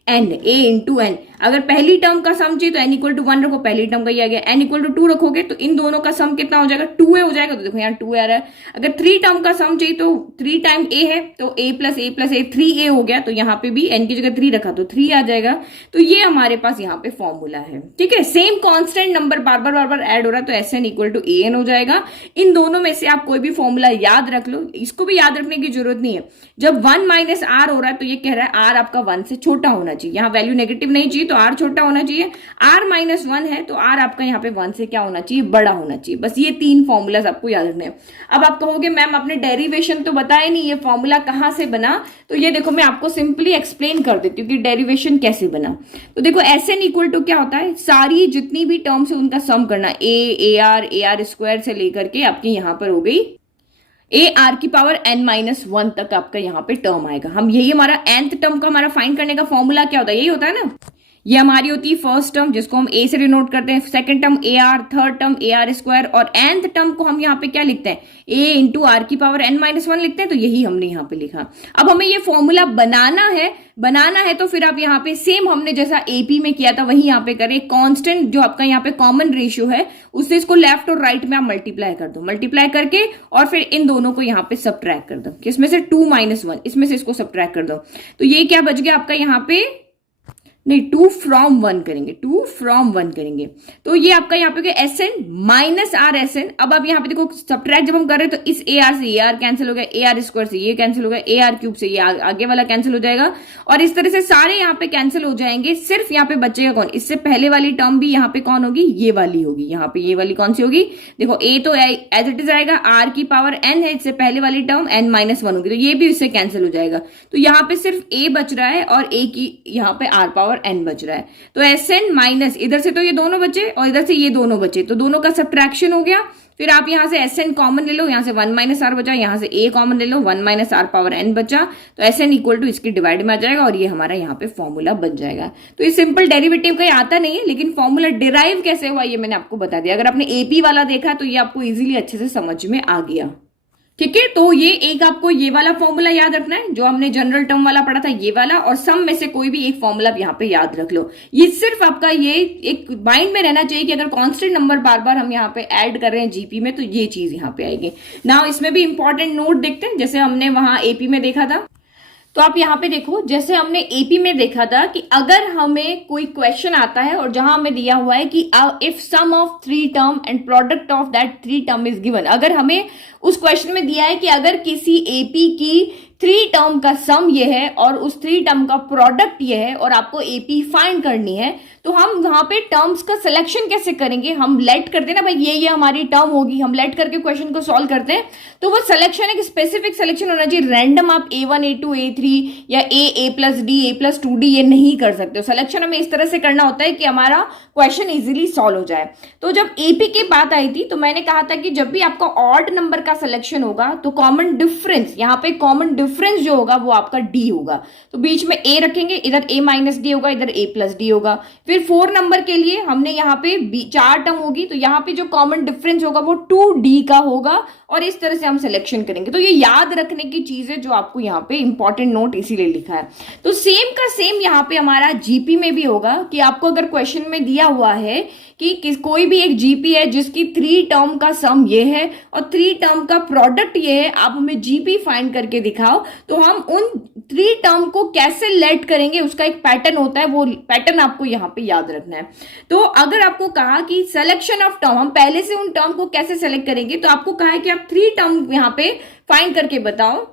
n, a इंटू एन। अगर पहली टर्म का सम चाहिए तो n इक्वल टू 1 रखो, पहली टर्म का ही आ गया। n इक्वल टू 2 रखोगे तो इन दोनों का सम कितना हो जाएगा, 2a हो जाएगा। तो देखो यहाँ 2a आ रहा है। अगर 3 टर्म का सम चाहिए तो 3 टाइम a है तो a plus a plus a 3a हो गया। तो यहाँ पे भी n की जगह 3 रखा तो 3 आ जाएगा। तो ये हमारे पास यहाँ पे फॉर्मूला है, ठीक है। सेम कांस्टेंट नंबर बार बार ऐड हो रहा है तो Sn इक्वल टू an हो जाएगा। इन दोनों में से आप कोई भी फॉर्मूला याद रख लो, इसको भी याद रखने की जरूरत नहीं है। जब 1 माइनस आर हो रहा है तो ये कह रहा है आर आपका 1 से छोटा होना चाहिए, यहाँ वैल्यू नेगेटिव नहीं चाहिए तो आर छोटा होना चाहिए। आर माइनस 1 है तो आर आपका यहाँ पे 1 से क्या होना चाहिए, बड़ा होना चाहिए। बस ये 3 फॉर्मूलाज आपको याद रखने हैं। अब आप कहोगे मैम आपने डेरिवेशन तो बताया नहीं, ये फॉर्मूला कहाँ से बना। तो ये देखो मैं आपको सिंपली एक्सप्लेन कर देती हूँ कि डेरिवेशन कैसे बना। तो देखो Sn इक्वल टू क्या होता है, सारी जितनी भी टर्म्स है उनका सम करना, ए आर स्क्वायर से लेकर के आपके यहाँ पर हो गई ए आर की पावर n माइनस 1 तक आपका यहाँ पे टर्म आएगा। हम यही हमारा nth टर्म का हमारा फाइंड करने का फॉर्मूला क्या होता है, यही होता है ना। ये हमारी होती है फर्स्ट टर्म जिसको हम a से डिनोट करते हैं, second term A R, third term A R square, और nth टर्म को हम यहाँ पे क्या लिखते हैं, a इंटू आर की पावर n माइनस 1 लिखते हैं। तो यही हमने यहाँ पे लिखा। अब हमें ये फॉर्मूला बनाना है तो फिर आप यहाँ पे सेम हमने जैसा एपी में किया था वही यहाँ पे करें। कांस्टेंट जो आपका यहाँ पे कॉमन रेशियो है उससे इसको लेफ्ट और राइट में आप मल्टीप्लाई कर दो, मल्टीप्लाई करके और फिर इन दोनों को यहाँ पे सब्ट्रैक्ट कर दो, किसमें से 2 माइनस 1, इसमें से इसको सब्ट्रैक्ट कर दो। तो ये क्या बच गया आपका यहाँ पे, नहीं 2 फ्रॉम 1 करेंगे, 2 फ्रॉम 1 करेंगे। तो ये आपका यहाँ पे Sn माइनस आर Sn। अब आप यहाँ पे देखो सब्ट्रैक्ट जब हम कर रहे हैं तो इस ए आर से ए आर कैंसिल हो गया, ए आर स्क्वायर से ये कैंसिल हो गया, ए आर क्यूब से ये आगे वाला कैंसिल हो जाएगा, और इस तरह से सारे यहाँ पे कैंसिल हो जाएंगे। सिर्फ यहाँ पे बचेगा कौन, इससे पहले वाली टर्म भी यहाँ पे कौन होगी, ये वाली होगी। यहाँ पे ये वाली कौन सी होगी, देखो ए तो एज इट इज आएगा, आर की पावर n है, इससे पहले वाली टर्म n माइनस 1 होगी तो ये भी इससे कैंसिल हो जाएगा। तो यहाँ पे सिर्फ a बच रहा है और a की यहाँ पे r पावर n बच रहा है। तो Sn माइनस इधर से तो ये दोनों बचे और इधर से ये दोनों बचे, तो दोनों का सब्ट्रैक्शन हो गया। फिर आप यहां से Sn कॉमन ले लो, यहां से 1 माइनस आर बचा, यहां से a कॉमन ले लो, 1 माइनस आर पावर n बचा। तो Sn इक्वल टू इसकी डिवाइड में आ जाएगा और ये हमारा यहाँ पे फॉर्मूला बन जाएगा। तो ये सिंपल डेरिवेटिव का आता नहीं है, लेकिन फॉर्मूला डिराइव कैसे हुआ ये मैंने आपको बता दिया। अगर आपने एपी वाला देखा तो ये आपको इजीली अच्छे से समझ में आ गया, ठीक है। तो ये एक आपको ये वाला फॉर्मूला याद रखना है जो हमने जनरल टर्म वाला पढ़ा था, ये वाला, और सम में से कोई भी एक फॉर्मूला आप यहाँ पे याद रख लो। ये सिर्फ आपका ये एक माइंड में रहना चाहिए कि अगर कांस्टेंट नंबर बार बार हम यहाँ पे ऐड कर रहे हैं जीपी में तो ये चीज यहाँ पे आएगी। नाउ इसमें भी इंपॉर्टेंट नोट देखते हैं जैसे हमने वहां एपी में देखा था। तो आप यहाँ पे देखो जैसे हमने एपी में देखा था कि अगर हमें कोई क्वेश्चन आता है और जहां हमें दिया हुआ है कि if sum of 3 term and product of that 3 term is given, अगर हमें उस क्वेश्चन में दिया है कि अगर किसी एपी की 3 टर्म का सम ये है और उस 3 टर्म का प्रोडक्ट ये है और आपको एपी फाइंड करनी है, तो हम वहां पे टर्म्स का सिलेक्शन कैसे करेंगे। हम लेट करते हैं ना भाई, ये हमारी टर्म होगी, हम लेट करके क्वेश्चन को सॉल्व करते हैं। तो वो सिलेक्शन एक स्पेसिफिक सिलेक्शन होना चाहिए, रैंडम आप A1 A2 A3 या A plus D A plus 2D ये नहीं कर सकते हो। सिलेक्शन हमें इस तरह से करना होता है कि हमारा क्वेश्चन इजीली सॉल्व हो जाए। तो जब एपी की बात आई थी तो मैंने कहा था कि जब भी आपका ऑड नंबर का सिलेक्शन होगा तो कॉमन डिफरेंस, यहाँ पे कॉमन डिफरेंस जो होगा वो आपका D होगा। तो बीच में A रखेंगे, इधर A माइनस D होगा, इधर A प्लस D होगा। फिर 4 नंबर के लिए हमने यहाँ पे 4 टर्म होगी तो यहाँ पे जो कॉमन डिफरेंस होगा वो 2D का होगा, और इस तरह से हम सिलेक्शन करेंगे। तो ये याद रखने की चीज है जो आपको यहाँ पे इंपॉर्टेंट नोट इसीलिए लिखा है। तो सेम का सेम यहाँ पे हमारा जीपी में भी होगा कि आपको अगर क्वेश्चन में दिया हुआ है कि कोई भी एक जीपी है जिसकी 3 टर्म का सम ये है और 3 टर्म का प्रोडक्ट ये है, आप हमें जीपी फाइंड करके दिखाओ, तो हम उन 3 टर्म को कैसे लेट करेंगे उसका एक पैटर्न होता है, वो पैटर्न आपको यहाँ पे याद रखना है। तो अगर आपको कहा कि सिलेक्शन ऑफ टर्म, हम पहले से उन टर्म को कैसे सेलेक्ट करेंगे, तो आपको कहा है कि आप 3 टर्म यहाँ पे फाइंड करके बताओ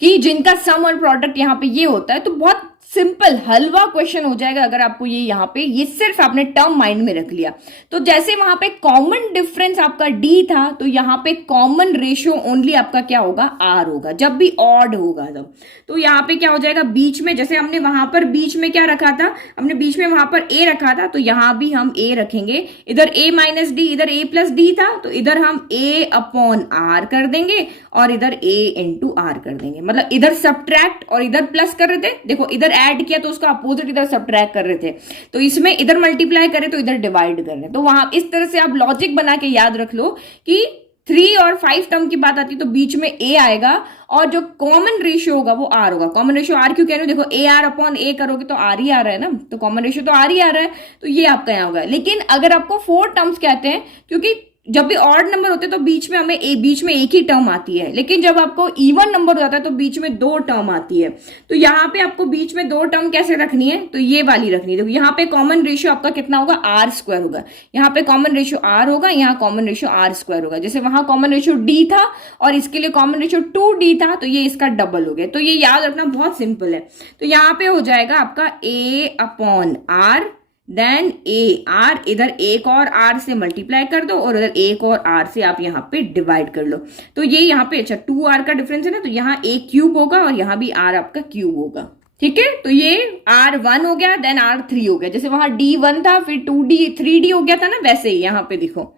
कि जिनका सम और प्रोडक्ट यहाँ पे ये होता है। तो बहुत सिंपल हलवा क्वेश्चन हो जाएगा अगर आपको ये यहाँ पे ये सिर्फ आपने टर्म माइंड में रख लिया। तो जैसे वहां पे कॉमन डिफरेंस आपका डी था तो यहाँ पे कॉमन रेशियो ओनली आपका क्या होगा, आर होगा, जब भी ऑड होगा तब। तो यहाँ पे क्या हो जाएगा, बीच में जैसे हमने वहां पर बीच में क्या रखा था, हमने बीच में वहां पर ए रखा था तो यहाँ भी हम ए रखेंगे। इधर ए माइनस डी, इधर ए प्लस डी था तो इधर हम ए अपॉन आर कर देंगे और इधर ए इंटू आर कर देंगे। मतलब इधर सब्ट्रैक्ट और इधर प्लस कर रहे थे, देखो इधर ऐड किया तो उसका अपोजिट इधर सब्ट्रैक्ट कर रहे थे, तो इसमें इधर मल्टीप्लाई करें तो इधर डिवाइड कर रहे हैं। तो वहां इस तरह से आप लॉजिक बना के याद रख लो कि 3 और 5 टर्म की बात आती है तो बीच में ए आएगा और जो कॉमन रेशियो होगा वो आर होगा। कॉमन रेशियो आर क्यों कह रही हूँ, देखो ए आर अपॉन ए करोगे तो आर ही आ रहा है ना, तो कॉमन रेशियो तो आर ही आ रहा है, तो ये आपका यहाँ होगा। लेकिन अगर आपको 4 टर्म्स कहते हैं, क्योंकि जब भी ऑड नंबर होते हैं तो बीच में हमें बीच में एक ही टर्म आती है, लेकिन जब आपको इवन नंबर हो जाता है तो बीच में 2 टर्म आती है। तो यहाँ पे आपको बीच में 2 टर्म कैसे रखनी है, तो ये वाली रखनी है। देखो यहाँ पे कॉमन रेशियो आपका कितना होगा, आर स्क्वायर होगा। यहाँ पे कॉमन रेशियो आर होगा, यहाँ कॉमन रेशियो आर स्क्वायर होगा। जैसे वहां कॉमन रेशियो डी था और इसके लिए कॉमन रेशियो 2d था, तो ये इसका डबल हो गया। तो ये याद रखना बहुत सिंपल है। तो यहाँ पे हो जाएगा आपका a upon r, then a r, इधर एक और आर से मल्टीप्लाई कर दो और इधर एक और आर से आप यहाँ पे डिवाइड कर लो। तो ये यहाँ पे अच्छा 2 आर का डिफरेंस है ना, तो यहाँ ए क्यूब होगा और यहाँ भी आर आपका क्यूब होगा। ठीक है, तो ये R1 हो गया, देन R3 हो गया। जैसे वहां D1 था, फिर 2D 3D हो गया था ना, वैसे ही यहाँ पे देखो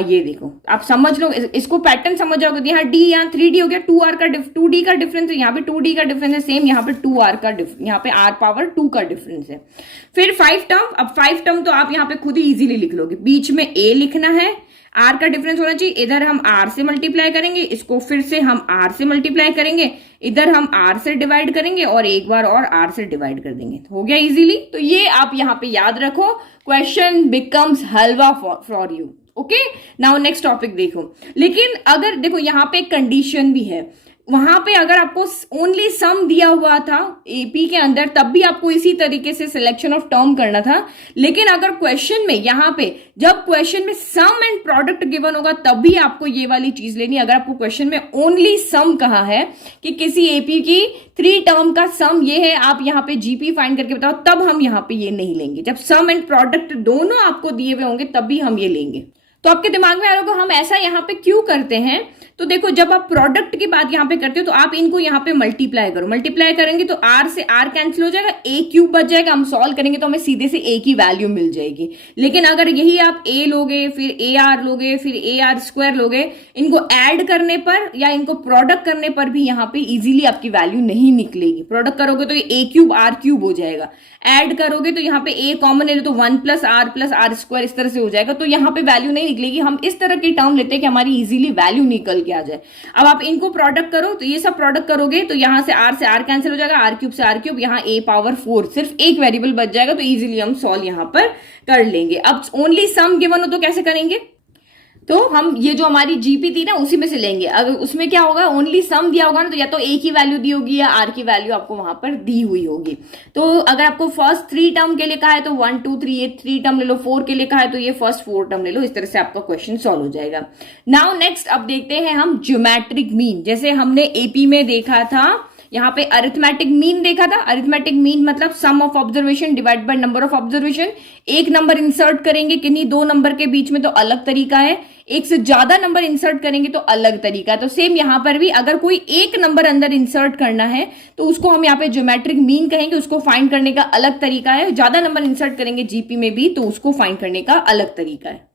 ये देखो, आप समझ लो, इसको पैटर्न समझ जाओगे। यहाँ D यहाँ 3D हो गया, 2D का डिफरेंस है, यहाँ पे 2D का डिफरेंस है, सेम यहाँ पे 2R का डिफरेंस, यहाँ पे R पावर 2 का डिफरेंस है। फिर 5 टर्म, अब 5 टर्म तो आप यहाँ पे खुद ही इजीली लिख लोगे। बीच में A लिखना है, R का डिफरेंस होना चाहिए, इधर हम R से मल्टीप्लाई करेंगे, इसको फिर से हम R से मल्टीप्लाई करेंगे, इधर हम R से डिवाइड करेंगे और एक बार और R से डिवाइड कर देंगे, हो गया इजीली। तो ये आप यहाँ पे याद रखो, question becomes halwa for you. Okay, now next topic देखो। लेकिन अगर देखो यहाँ पे कंडीशन भी है, वहां पे अगर आपको ओनली सम दिया हुआ था एपी के अंदर तब भी आपको इसी तरीके से सिलेक्शन ऑफ टर्म करना था। लेकिन अगर क्वेश्चन में यहाँ पे जब क्वेश्चन में सम एंड प्रोडक्ट गिवन होगा तब भी आपको ये वाली चीज लेनी। अगर आपको क्वेश्चन में ओनली सम कहा है कि किसी एपी की 3 टर्म का सम ये है, आप यहाँ पे जीपी फाइंड करके बताओ, तब हम यहाँ पे ये नहीं लेंगे। जब सम एंड प्रोडक्ट दोनों आपको दिए हुए होंगे तब भी हम ये लेंगे। तो आपके दिमाग में आ रहा होगा हम ऐसा यहाँ पे क्यों करते हैं। तो देखो, जब आप प्रोडक्ट की बात यहाँ पे करते हो तो आप इनको यहाँ पे मल्टीप्लाई करो, मल्टीप्लाई करेंगे तो आर से आर कैंसिल हो जाएगा, ए क्यूब बच जाएगा। हम सॉल्व करेंगे तो हमें सीधे से ए की वैल्यू मिल जाएगी। लेकिन अगर यही आप ए लोगे, फिर ए आर लोगे, फिर ए आर स्क्वायर लोगे, इनको ऐड करने पर या इनको प्रोडक्ट करने पर भी यहाँ पे इजीली आपकी वैल्यू नहीं निकलेगी। प्रोडक्ट करोगे तो ए क्यूब आर क्यूब हो जाएगा, ऐड करोगे तो यहाँ पे ए कॉमन है तो 1 प्लस आर स्क्वायर इस तरह से हो जाएगा। तो यहाँ पे वैल्यू नहीं निकलेगी। हम इस तरह की टर्म लेते हैं कि हमारी इजीली वैल्यू निकल के आ जाए। अब आप इनको प्रोडक्ट करो तो ये सब प्रोडक्ट करोगे तो यहां से आर कैंसिल हो जाएगा, आर क्यूब से आर क्यूब, यहाँ ए पावर 4 सिर्फ एक वेरिएबल बच जाएगा। तो इजीली हम सॉल्व यहाँ पर कर लेंगे। अब ओनली सम गिवन हो तो कैसे करेंगे, तो हम ये जो हमारी जीपी थी ना उसी में से लेंगे। अगर उसमें क्या होगा, ओनली सम दिया होगा ना, तो या तो ए की वैल्यू दी होगी या आर की वैल्यू आपको वहां पर दी हुई होगी। तो अगर आपको फर्स्ट 3 टर्म के लिए कहा है तो 1 2 3 ये 3 टर्म ले लो, 4 के लिए कहा है तो ये फर्स्ट 4 टर्म ले लो। इस तरह से आपका क्वेश्चन सॉल्व हो जाएगा। नाउ नेक्स्ट अब देखते हैं हम ज्योमेट्रिक मीन। जैसे हमने एपी में देखा था, यहाँ पे अरिथमेटिक मीन देखा था। अरिथमेटिक मीन मतलब sum of observation divide by number of observation. एक नंबर इंसर्ट करेंगे किन्हीं 2 नंबर के बीच में तो अलग तरीका है, एक से ज्यादा नंबर इंसर्ट करेंगे तो अलग तरीका है। तो सेम यहाँ पर भी अगर कोई एक नंबर अंदर इंसर्ट करना है तो उसको हम यहाँ पे ज्योमेट्रिक मीन कहेंगे। उसको फाइंड करने का अलग तरीका है। ज्यादा नंबर इंसर्ट करेंगे जीपी में भी तो उसको फाइंड करने का अलग तरीका है।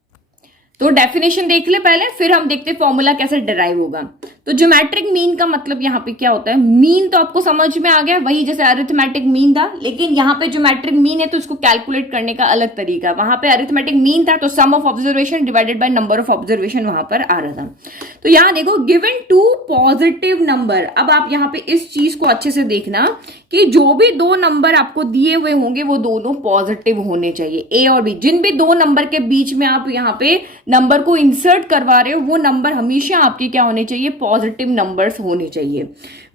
तो डेफिनेशन देख ले पहले, फिर हम देखते फॉर्मूला कैसे डिराइव होगा। तो ज्योमेट्रिक मीन का मतलब यहाँ पे क्या होता है, मीन तो आपको समझ में आ गया, वही जैसे अरिथमेटिक मीन था। लेकिन यहाँ पे ज्योमेट्रिक मीन है तो इसको कैलकुलेट करने का अलग तरीका। वहां पे अरिथमेटिक मीन था तो sum of observation divided by number of observation वहां पर आ रहा था। तो यहाँ देखो, गिवन 2 पॉजिटिव नंबर। अब आप यहाँ पे इस चीज को अच्छे से देखना कि जो भी 2 नंबर आपको दिए हुए होंगे वो दोनों पॉजिटिव होने चाहिए, ए और बी। जिन भी 2 नंबर के बीच में आप यहाँ पे नंबर को इंसर्ट करवा रहे हो वो नंबर हमेशा आपके क्या होने चाहिए, पॉजिटिव नंबर्स होने चाहिए।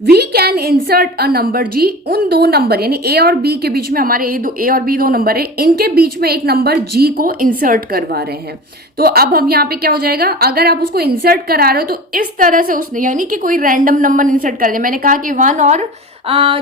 We can insert a number G, उन 2 नंबर यानी ए और बी के बीच में, हमारे ए और बी 2 नंबर है, इनके बीच में एक नंबर जी को इंसर्ट करवा रहे हैं। तो अब हम यहाँ पे क्या हो जाएगा, अगर आप उसको इंसर्ट करा रहे हो तो इस तरह से उसने, यानी कि कोई रैंडम नंबर इंसर्ट कर दिया। मैंने कहा कि 1 और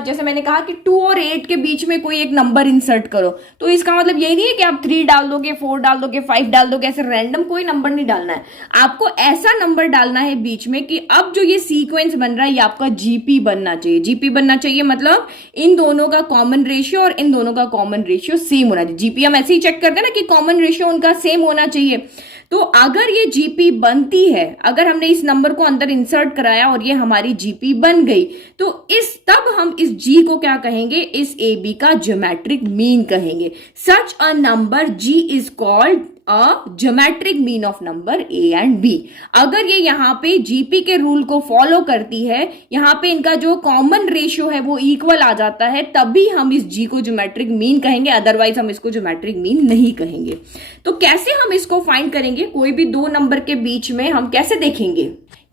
जैसे मैंने कहा कि 2 और 8 के बीच में कोई एक नंबर इंसर्ट करो, तो इसका मतलब यही नहीं है कि आप 3 डाल दोगे, 4 डाल दोगे, 5 डाल दोगे। ऐसे रैंडम कोई नंबर नहीं डालना है, आपको ऐसा नंबर डालना है बीच में कि अब जो ये सीक्वेंस बन रहा है ये आपका जीपी बनना चाहिए। जीपी बनना चाहिए मतलब इन दोनों का कॉमन रेशियो और इन दोनों का कॉमन रेशियो सेम होना चाहिए। जीपी हम ऐसे ही चेक करते हैं ना कि कॉमन रेशियो उनका सेम होना चाहिए। तो अगर ये जीपी बनती है, अगर हमने इस नंबर को अंदर इंसर्ट कराया और ये हमारी जीपी बन गई, तो तब हम इस जी को क्या कहेंगे, इस ए बी का ज्योमेट्रिक मीन कहेंगे। Such a number G is called a geometric mean of number a and b. अगर ये यहाँ पे जीपी के रूल को फॉलो करती है, यहाँ पे इनका जो कॉमन रेशियो है वो इक्वल आ जाता है, तभी हम इस जी को ज्योमेट्रिक मीन कहेंगे, अदरवाइज हम इसको ज्योमेट्रिक मीन नहीं कहेंगे। तो कैसे हम इसको फाइंड करेंगे? कोई भी दो नंबर के बीच में हम कैसे देखेंगे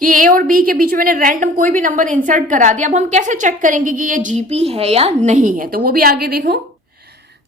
कि ए और बी के बीच में मैंने रैंडम कोई भी नंबर इंसर्ट करा दिया, अब हम कैसे चेक करेंगे कि ये जीपी है या नहीं है? तो वो भी आगे देखो।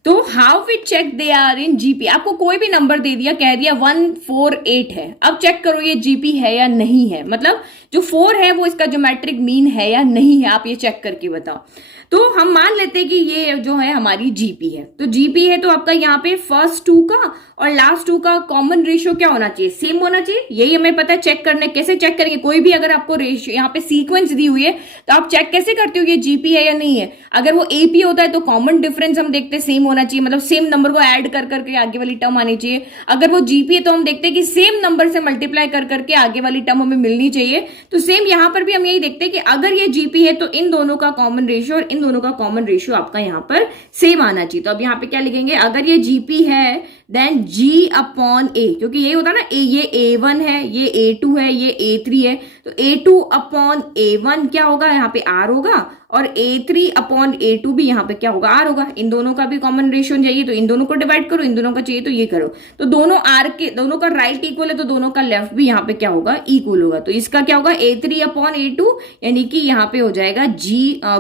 तो how we check they are in GP. आपको कोई भी नंबर दे दिया, कह दिया 148 है, अब चेक करो ये जीपी है या नहीं है, मतलब जो 4 है वो इसका ज्योमेट्रिक मीन है या नहीं है, आप ये चेक करके बताओ। तो हम मान लेते हैं कि ये जो है हमारी जीपी है। तो जीपी है तो आपका यहाँ पे फर्स्ट 2 का और लास्ट 2 का कॉमन रेशियो क्या होना चाहिए? सेम होना चाहिए। यही हमें पता है चेक करने। कैसे चेक करेंगे? कोई भी अगर आपको रेशियो यहाँ पे सीक्वेंस दी हुई है तो आप चेक कैसे करते हो ये जीपी है या नहीं है? अगर वो एपी होता है तो कॉमन डिफरेंस हम देखते हैं सेम होना चाहिए, मतलब सेम नंबर को ऐड कर करके आगे वाली टर्म आनी चाहिए। अगर वो जीपी है तो हम देखते हैं कि सेम नंबर से मल्टीप्लाई कर करके आगे वाली टर्म हमें मिलनी चाहिए। तो सेम यहाँ पर भी हम यही देखते हैं कि अगर ये जीपी है तो इन दोनों का कॉमन रेशियो और इन दोनों का कॉमन रेशियो आपका यहाँ पर सेम आना चाहिए। तो अब यहाँ पे क्या लिखेंगे? अगर ये जीपी है देन जी अपॉन ए, क्योंकि ये होता है ना, ये A1 है, ये A2 है, ये A3 है, तो A2 अपॉन A1 क्या होगा? यहाँ पे R होगा, और A3 अपॉन A2 भी यहाँ पे क्या होगा? R होगा। इन दोनों का भी कॉमन रेशियो चाहिए तो इन दोनों को डिवाइड करो, इन दोनों का चाहिए तो ये करो। तो दोनों R के, दोनों का राइट इक्वल है तो दोनों का लेफ्ट भी यहाँ पे क्या होगा? इक्वल होगा। तो इसका क्या होगा? A3 अपॉन A2, यानी कि यहाँ पे हो जाएगा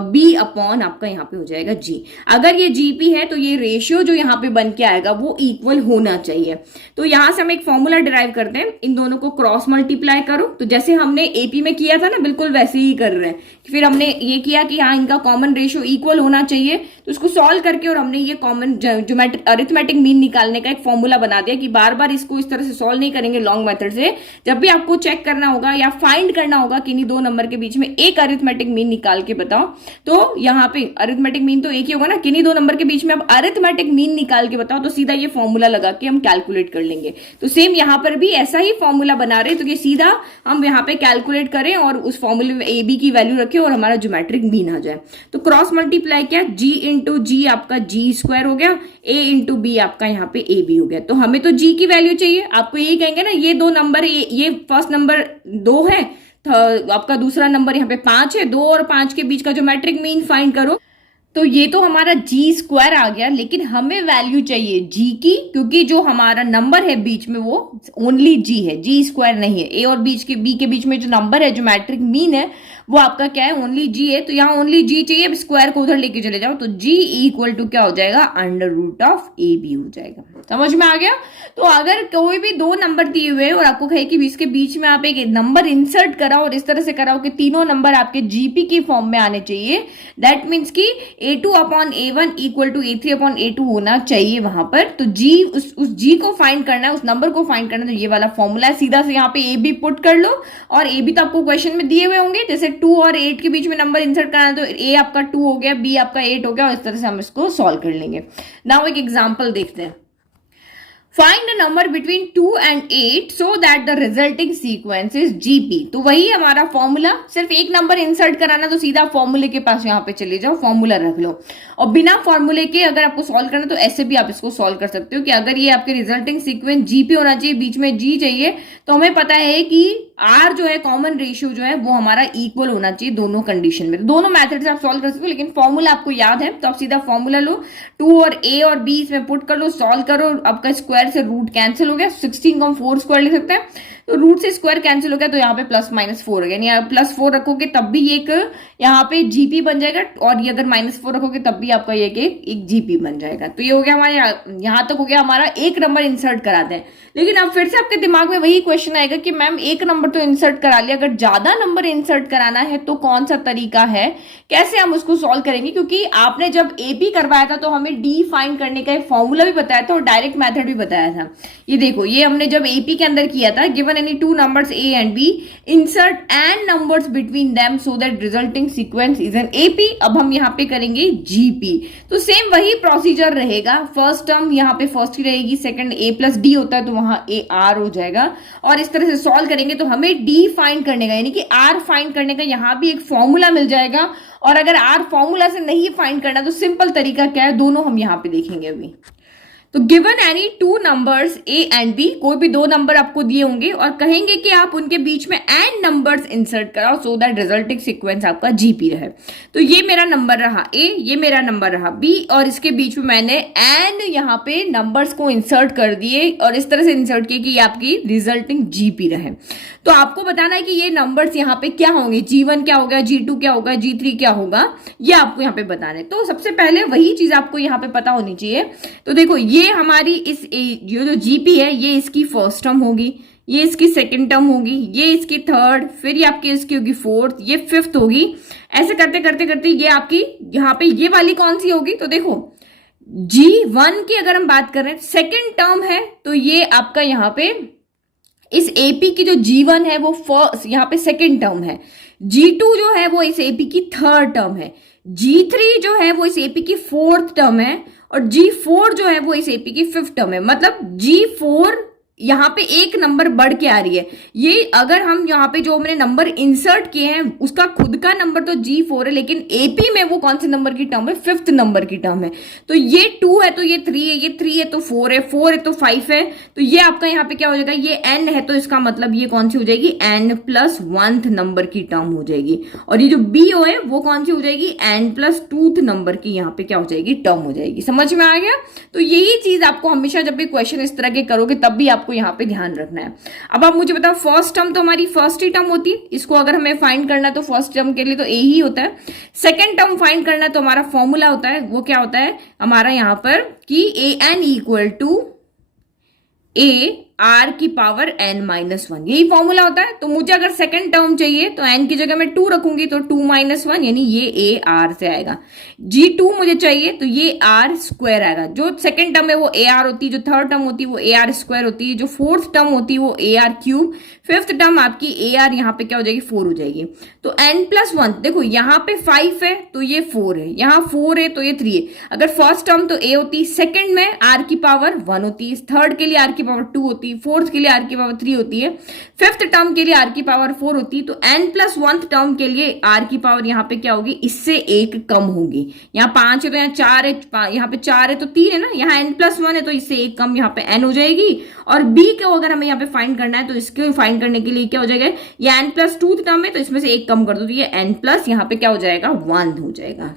B अपॉन आपका यहाँ पे हो जाएगा G। अगर ये GP है तो ये रेशियो जो यहाँ पे बन के आएगा वो इक्वल होना चाहिए। तो यहाँ से हम एक फॉर्मूला डिराइव करते हैं, इन दोनों को क्रॉस मल्टीप्लाई करो। तो जैसे हमने एपी में किया था ना, बिल्कुल वैसे ही कर रहे हैं। फिर हमने ये किया कि हाँ इनका कॉमन रेशियो इक्वल होना चाहिए, तो उसको सॉल्व करके और हमने ये कॉमन ज्योमेट्रिक अरिथमेटिक मीन निकालने का एक फॉर्मूला बना दिया कि बार बार इसको इस तरह से सॉल्व नहीं करेंगे लॉन्ग मेथड से। जब भी आपको चेक करना होगा या फाइंड करना होगा कि इन्हीं दो नंबर के बीच में एक अरिथमेटिक मीन निकाल के बताओ, तो यहाँ पे अरिथमेटिक मीन तो एक ही होगा ना, किन्हीं दो नंबर के बीच में अब अरिथमेटिक मीन निकाल के बताओ, तो सीधा ये फॉर्मूला लगा के हम कैलकुलेट कर लेंगे। तो सेम यहाँ पर भी ऐसा ही फॉर्मूला बना रहे हैं, तो ये सीधा हम यहाँ पे कैलकुलेट करें और उस फॉर्मूले में ए बी की वैल्यू रखें और हमारा ज्योमेट्रिक मीन आ जाए। तो क्रॉस मल्टीप्लाई क्या? जी इंटू जी आपका जी स्क्वायर हो गया, ए इंटू बी आपका यहाँ पे ए बी हो गया। तो हमें तो जी की वैल्यू चाहिए। आपको यही कहेंगे ना, ये दो नंबर, ये फर्स्ट नंबर 2 है, आपका दूसरा नंबर यहाँ पे 5 है, 2 और 5 के बीच का ज्योमेट्रिक मीन फाइंड करो। तो ये तो हमारा जी स्क्वायर आ गया, लेकिन हमें वैल्यू चाहिए जी की, क्योंकि जो हमारा नंबर है बीच में वो ओनली जी है, जी स्क्वायर नहीं है। ए और बी के बीच में जो नंबर है ज्योमेट्रिक मीन है वो आपका क्या है? ओनली जी है। तो यहाँ ओनली जी चाहिए, अब स्क्वायर को उधर लेके चले जाओ, तो जी इक्वल टू क्या हो जाएगा? Under root of A B हो जाएगा। समझ में आ गया? तो अगर कोई भी दो नंबर दिए हुए और आपको कहे कि इसके बीच में आप एक नंबर इंसर्ट कराओ और इस तरह से कराओ कि तीनों नंबर आपके जीपी की फॉर्म में आने चाहिए, दैट मीन्स कि A2 upon A1 equal to A3 upon A2 होना चाहिए वहां पर। तो जी उस जी को फाइंड करना है, उस नंबर को फाइंड करना है, तो ये वाला फॉर्मूला है। सीधा से यहाँ पे ए बी पुट कर लो, और ए बी तो आपको क्वेश्चन में दिए हुए होंगे, जैसे 2 और 8 के बीच में नंबर इंसर्ट करना है, तो ए आपका 2 हो गया, बी आपका 8 हो गया, और इस तरह से हम इसको सॉल्व कर लेंगे। नाउ एक एग्जाम्पल देखते हैं। Find a number between 2 and 8 so that the resulting sequence is GP। तो वही हमारा फॉर्मूला, सिर्फ एक नंबर इंसर्ट कराना, तो सीधा फॉर्मूले के पास यहाँ पे चले जाओ, फॉर्मूला रख लो। और बिना फॉर्मूले के अगर आपको सॉल्व करना तो ऐसे भी आप इसको सॉल्व कर सकते हो कि अगर ये आपके रिजल्टिंग सीक्वेंस जीपी होना चाहिए, बीच में जी चाहिए, तो हमें पता है कि आर जो है कॉमन रेशियो जो है वो हमारा इक्वल होना चाहिए दोनों कंडीशन में। तो दोनों मेथड से आप सॉल्व कर सकते हो, लेकिन फॉर्मूला आपको याद है तो आप सीधा फॉर्मूला लो, 2 और ए और बी इसमें पुट कर लो, सॉल्व करो। आपका स्क्वायर से रूट कैंसिल हो गया, 16 को हम 4 स्क्वायर लिख सकते हैं, तो रूट से स्क्वायर कैंसिल हो गया, तो यहाँ पे +-4 हो गया, यानी +4 रखोगे तब भी एक यहाँ पे जीपी बन जाएगा, और ये अगर -4 रखोगे तब भी आपका ये एक जीपी बन जाएगा। तो ये हो गया हमारे, यहाँ तक हो गया हमारा एक नंबर इंसर्ट कराते हैं। लेकिन अब फिर से आपके दिमाग में वही क्वेश्चन आएगा कि मैम एक नंबर तो इंसर्ट करा लिया, अगर ज्यादा नंबर इंसर्ट कराना है तो कौन सा तरीका है, कैसे हम उसको सॉल्व करेंगे? क्योंकि आपने जब एपी करवाया था तो हमें डी फाइंड करने का एक फॉर्मूला भी बताया था और डायरेक्ट मेथड भी बताया था। ये देखो, ये हमने जब एपी के अंदर किया था, given any 2 numbers A and B, insert and numbers between them so that resulting sequence is an AP। अब हम यहाँ पे करेंगे GP। तो सेम वही प्रोसीजर रहेगा, फर्स्ट टर्म यहाँ पे फर्स्ट ही रहेगी, सेकंड A प्लस D होता है तो वहां A R हो जाएगा, और इस तरह से सॉल्व करेंगे। तो हमें D फाइंड करने का, यानी कि R फाइंड करने का यहाँ भी एक फॉर्मूला मिल जाएगा। और अगर R फॉर्मूला से नहीं फाइंड करना तो सिंपल तरीका क्या है, दोनों हम यहाँ पे देखेंगे अभी। तो given any two numbers A and B, कोई भी दो नंबर आपको दिए होंगे और कहेंगे कि आप उनके बीच में एन नंबर्स इंसर्ट कराओ सो दैट रिजल्टिंग सीक्वेंस आपका जीपी रहे। तो ये मेरा नंबर रहा ए, ये मेरा नंबर रहा बी, और इसके बीच में मैंने एन यहाँ पे नंबर्स को इंसर्ट कर दिए और इस तरह से इंसर्ट किए कि ये आपकी रिजल्टिंग जीपी रहे। तो आपको बताना है कि ये नंबर्स यहाँ पे क्या होंगे, G1 क्या होगा, G2 क्या होगा, G3 क्या होगा, ये आपको यहाँ पे बताना है। तो सबसे पहले वही चीज आपको यहाँ पे पता होनी चाहिए। तो देखो ये हमारी ये जो जीपी है ये इसकी फर्स्ट टर्म होगी, ये इसकी सेकंड टर्म होगी, ये इसकी थर्ड, फिर ये आपकी इसकी होगी फोर्थ, ये फिफ्थ होगी। ऐसे करते करते करते ये आपकी यहाँ पे ये वाली कौन सी होगी, तो देखो G1 की अगर हम बात करें सेकंड टर्म है तो ये आपका यहाँ पे इस एपी की जो G1 है वो फर्स्ट यहाँ पे सेकंड टर्म है, G2 जो है वो इस एपी की थर्ड टर्म है, G3 जो है वो इस एपी की फोर्थ टर्म है, और G4 जो है वो इस एपी की फिफ्थ टर्म है। मतलब G4 यहाँ पे एक नंबर बढ़ के आ रही है। ये अगर हम यहाँ पे जो हमने नंबर इंसर्ट किए हैं उसका खुद का नंबर तो G4 है, लेकिन एपी में वो कौन से नंबर की टर्म है, फिफ्थ नंबर की टर्म है। तो ये 2 है तो ये 3 है, ये 3 है तो 4 है, 4 है तो 5 है। तो ये आपका यहाँ पे क्या हो जाएगा, ये n है तो इसका मतलब ये कौन सी हो जाएगी, n+1th नंबर की टर्म हो जाएगी। और ये जो BO है वो कौन सी हो जाएगी, n+2th नंबर की यहाँ पे क्या हो जाएगी, टर्म हो जाएगी। समझ में आ गया। तो यही चीज आपको हमेशा जब भी क्वेश्चन इस तरह के करोगे तब भी आपको यहाँ पे ध्यान रखना है। अब आप मुझे बताओ फर्स्ट टर्म तो हमारी फर्स्ट ही टर्म होती है, इसको अगर हमें फाइंड करना है तो फर्स्ट टर्म के लिए तो ए ही होता है। सेकंड टर्म फाइंड करना है तो हमारा फॉर्मूला होता है, वो क्या होता है हमारा यहाँ पर कि an equal to a r की पावर n-1, यही फॉर्मूला होता है। तो मुझे अगर सेकंड टर्म चाहिए तो n की जगह मैं 2 रखूंगी तो 2-1 यानी ये a r से आएगा। G2 मुझे चाहिए तो ये r स्क्वायर आएगा। जो सेकंड टर्म है वो a r होती है, जो थर्ड टर्म होती है वो a r स्क्वायर होती है, जो फोर्थ टर्म होती है वो a r cube, fifth term आपकी a r यहाँ पे क्या हो जाएगी, 4 हो जाएगी। तो n+1 देखो यहाँ पे 5 है तो ये 4 है, यहाँ 4 है तो ये 3 है। अगर फर्स्ट टर्म तो a होती, सेकंड में r की पावर 1 होती है, थर्ड के लिए r की पावर 2 होती है, फोर्थ के लिए r की पावर 3 होती है, फिफ्थ टर्म के लिए r की पावर 4 होती है। तो n+1 टर्म के लिए r की पावर यहाँ पे क्या होगी, इससे एक कम होगी। यहाँ 5 है तो यहाँ 4 है, यहाँ पे 4 है तो 3 है ना, यहाँ n+1 है तो इससे एक कम यहाँ पे n हो जाएगी। और b को अगर हमें यहाँ पे फाइंड करना है तो इसको फाइंड करने के लिए क्या हो जाएगा, ये n+2 टर्म है तो इसमें से एक कम कर दो तो ये n+ यहाँ पे क्या हो जाएगा, 1 हो जाएगा।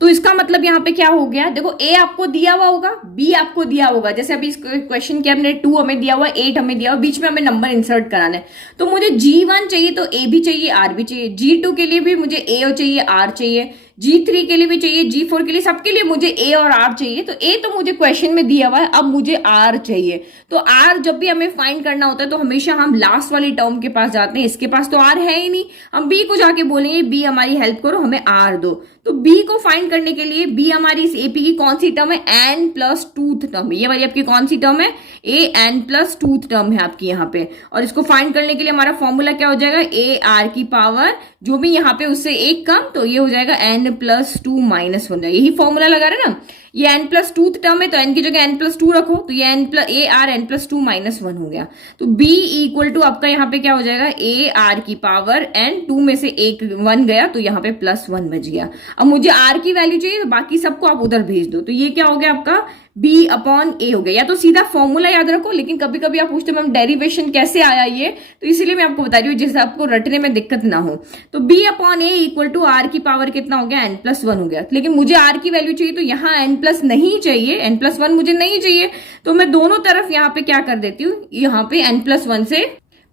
तो इसका मतलब यहाँ पे क्या हो गया, देखो a आपको दिया हुआ होगा, b आपको दिया होगा। जैसे अभी इस क्वेश्चन के हमने 2 हमें दिया हुआ, 8 हमें दिया हुआ, बीच में हमें नंबर इंसर्ट कराना है। तो मुझे G1 चाहिए तो a भी चाहिए, r भी चाहिए, G2 के लिए भी मुझे a चाहिए, r चाहिए, G3 के लिए भी चाहिए, G4 के लिए, सबके लिए मुझे a और r चाहिए। तो a तो मुझे क्वेश्चन में दिया हुआ है, अब मुझे r चाहिए। तो r जब भी हमें फाइंड करना होता है तो हमेशा हम लास्ट वाली टर्म के पास जाते हैं, इसके पास तो r है ही नहीं, हम b को जाके बोलेंगे b हमारी हेल्प करो, हमें r दो। तो b को फाइंड करने के लिए b हमारी इस ap की कौन सी टर्म है, n+2th टर्म है, ये वाली आपकी कौन सी टर्म है, a n+2th टर्म है आपकी यहाँ पे। और इसको फाइंड करने के लिए हमारा फॉर्मूला क्या हो जाएगा, a r की पावर जो भी यहाँ पे उससे एक कम, तो ये हो जाएगा n+2-1, यही फॉर्मूला लगा रहे ना। ये n+2th टर्म है तो n की जगह n+2 रखो तो ये a r n+2-1 हो गया। तो b इक्वल टू आपका यहाँ पे क्या हो जाएगा, a r की पावर n, 2 में से एक 1 गया तो यहाँ पे +1 बच गया। अब मुझे r की वैल्यू चाहिए तो बाकी सबको आप उधर भेज दो। तो ये क्या हो गया आपका b/a हो गया। या तो सीधा फॉर्मूला याद रखो, लेकिन कभी कभी आप पूछते मैम डेरिवेशन कैसे आया ये, तो इसीलिए मैं आपको बता रही हूँ जिससे आपको रटने में दिक्कत ना हो। तो b/a इक्वल टू r की पावर कितना हो गया, n+1 हो गया। लेकिन मुझे r की वैल्यू चाहिए तो यहाँ n+ नहीं चाहिए, n+1 मुझे नहीं चाहिए, तो मैं दोनों तरफ यहाँ पे क्या कर देती हूँ, यहाँ पे n+1 से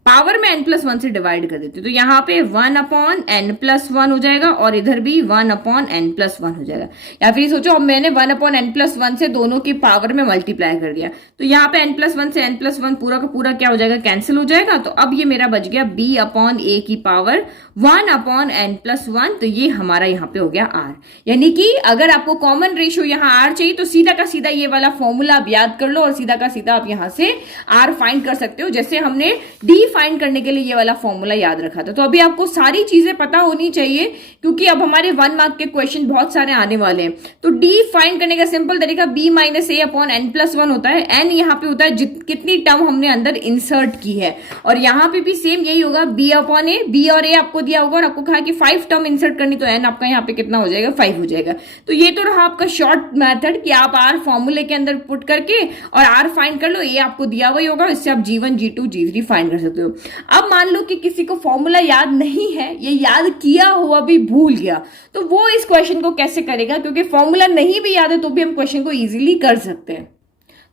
पावर में n+1 से डिवाइड कर देती हूँ। तो यहाँ पे 1/n+1 हो जाएगा और इधर भी 1/n+1 हो जाएगा। या फिर सोचो अब मैंने 1/n+1 से दोनों की पावर में मल्टीप्लाई कर दिया, तो यहाँ पे n+1 से n+1 पूरा का पूरा क्या हो जाएगा, कैंसिल हो जाएगा। तो अब ये मेरा बच गया b/a की पावर 1/n+1, तो ये हमारा यहाँ पे हो गया r। यानी कि अगर आपको कॉमन रेशियो यहाँ r चाहिए तो सीधा का सीधा ये वाला फॉर्मूला आप याद कर लो और सीधा का सीधा आप यहाँ से r फाइंड कर सकते हो। जैसे हमने d फाइंड करने के लिए ये वाला फॉर्मूला याद रखा था। तो अभी आपको सारी चीजें पता होनी चाहिए, क्योंकि अब हमारे 1 मार्क के क्वेश्चन बहुत सारे आने वाले हैं। तो डी फाइंड करने का सिंपल तरीका b माइनस ए अपॉन n प्लस 1 होता है। n यहाँ पे होता है कितनी टर्म हमने अंदर इंसर्ट की है, और यहाँ पे भी सेम यही होगा, b अपॉन ए, b और a आपको दिया होगा और आपको कहा कि 5 टर्म इंसर्ट करनी, तो n आपका यहाँ पे कितना हो जाएगा, 5 हो जाएगा। तो ये तो रहा आपका शॉर्ट मेथड कि आप r फॉर्मूले के अंदर पुट करके और r फाइंड कर लो, ये आपको दिया हुआ ही होगा, इससे आप g1 g2 g3 फाइंड कर सकते हो। अब मान लो कि किसी को फॉर्मूला याद नहीं है, ये याद किया हुआ भी भूल गया, तो वो इस क्वेश्चन को कैसे करेगा, क्योंकि फॉर्मूला नहीं भी याद है तो भी हम क्वेश्चन को इजीली कर सकते हैं।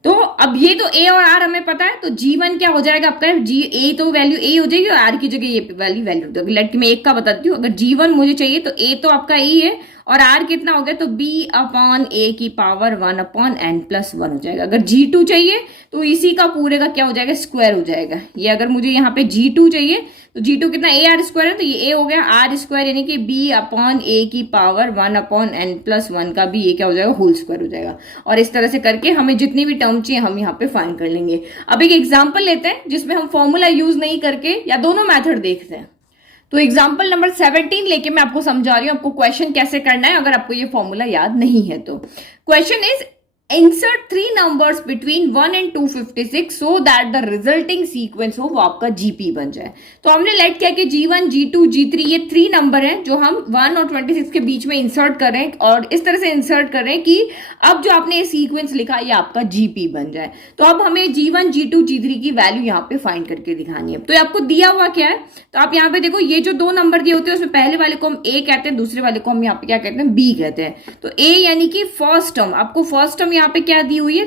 तो अब ये तो a और r हमें पता है, तो g1 क्या हो जाएगा आपका, a तो वैल्यू a हो जाएगी और r की जगह ये वैल्यू तो लेट मैं एक का बताती हूँ। अगर g1 मुझे चाहिए तो a तो आपका a है और r कितना हो गया, तो b अपॉन a की पावर 1 अपॉन n प्लस 1 हो जाएगा। अगर g2 चाहिए तो इसी का पूरे का क्या हो जाएगा, स्क्वायर हो जाएगा। ये अगर मुझे यहाँ पे g2 चाहिए तो g2 कितना a r स्क्वायर है, तो ये a हो गया r स्क्वायर, यानी कि b अपॉन a की पावर 1 अपॉन n प्लस 1 का भी ये क्या हो जाएगा, होल स्क्वायर हो जाएगा। और इस तरह से करके हमें जितनी भी टर्म चाहिए हम यहाँ पे फाइंड कर लेंगे। अब एक एग्जाम्पल लेते हैं जिसमें हम फॉर्मूला यूज नहीं करके या दोनों मैथड देखते हैं। तो एग्जाम्पल नंबर 17 लेके मैं आपको समझा रही हूँ आपको क्वेश्चन कैसे करना है, अगर आपको ये फॉर्मूला याद नहीं है तो। Question is insert 3 numbers between 1 and 256 so that the resulting sequence हो वो आपका GP बन जाए। तो हमने लेट किया कि G1, G2, G3 ये 3 नंबर हैं जो हम 1 और 26 के बीच में इंसर्ट कर रहे हैं, और इस तरह से इंसर्ट कर रहे हैं कि अब जो आपने ये सीक्वेंस लिखा ये आपका GP बन जाए। तो अब हमें G1, G2, G3 की वैल्यू यहाँ पे फाइंड करके दिखानी है। तो ये आपको दिया हुआ क्या है, तो आप यहाँ पे देखो ये जो 2 नंबर दिए होते हैं उसमें पहले वाले को हम A कहते हैं, दूसरे वाले को हम यहाँ पे क्या कहते हैं, B कहते हैं। तो A यानी कि फर्स्ट टर्म, आपको फर्स्ट टर्म यहाँ पे क्या दी हुई है,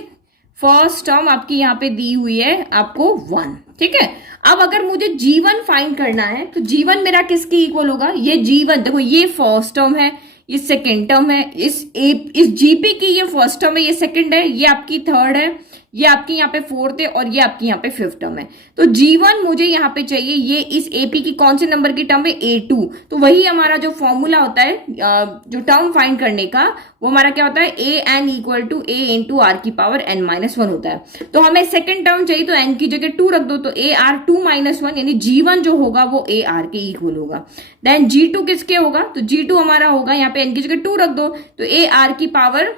फर्स्ट टर्म आपकी यहाँ पे दी हुई है आपको 1, ठीक है। अब अगर मुझे G1 फाइंड करना है तो G1 मेरा किसके इक्वल होगा, ये G1 देखो ये फर्स्ट टर्म है, ये सेकेंड टर्म है, इस GP की ये फर्स्ट टर्म है, ये सेकेंड है, ये आपकी थर्ड है, ये आपकी यहाँ पे फोर्थ है और ये आपकी यहाँ पे फिफ्थ टर्म है। तो G1 मुझे यहाँ पे चाहिए, ये इस AP की कौन से नंबर की टर्म है, A2। तो वही हमारा जो फॉर्मूला होता है जो टर्म फाइंड करने का, वो हमारा क्या होता है, AN equal to A into R की पावर n माइनस 1 होता है। तो हमें सेकेंड टर्म चाहिए तो n की जगह 2 रख दो, तो AR 2 माइनस 1, यानी G1 जो होगा वो AR के इक्वल होगा। देन G2 किसके होगा, तो G2 हमारा होगा, यहाँ पे n की जगह 2 रख दो, तो AR की पावर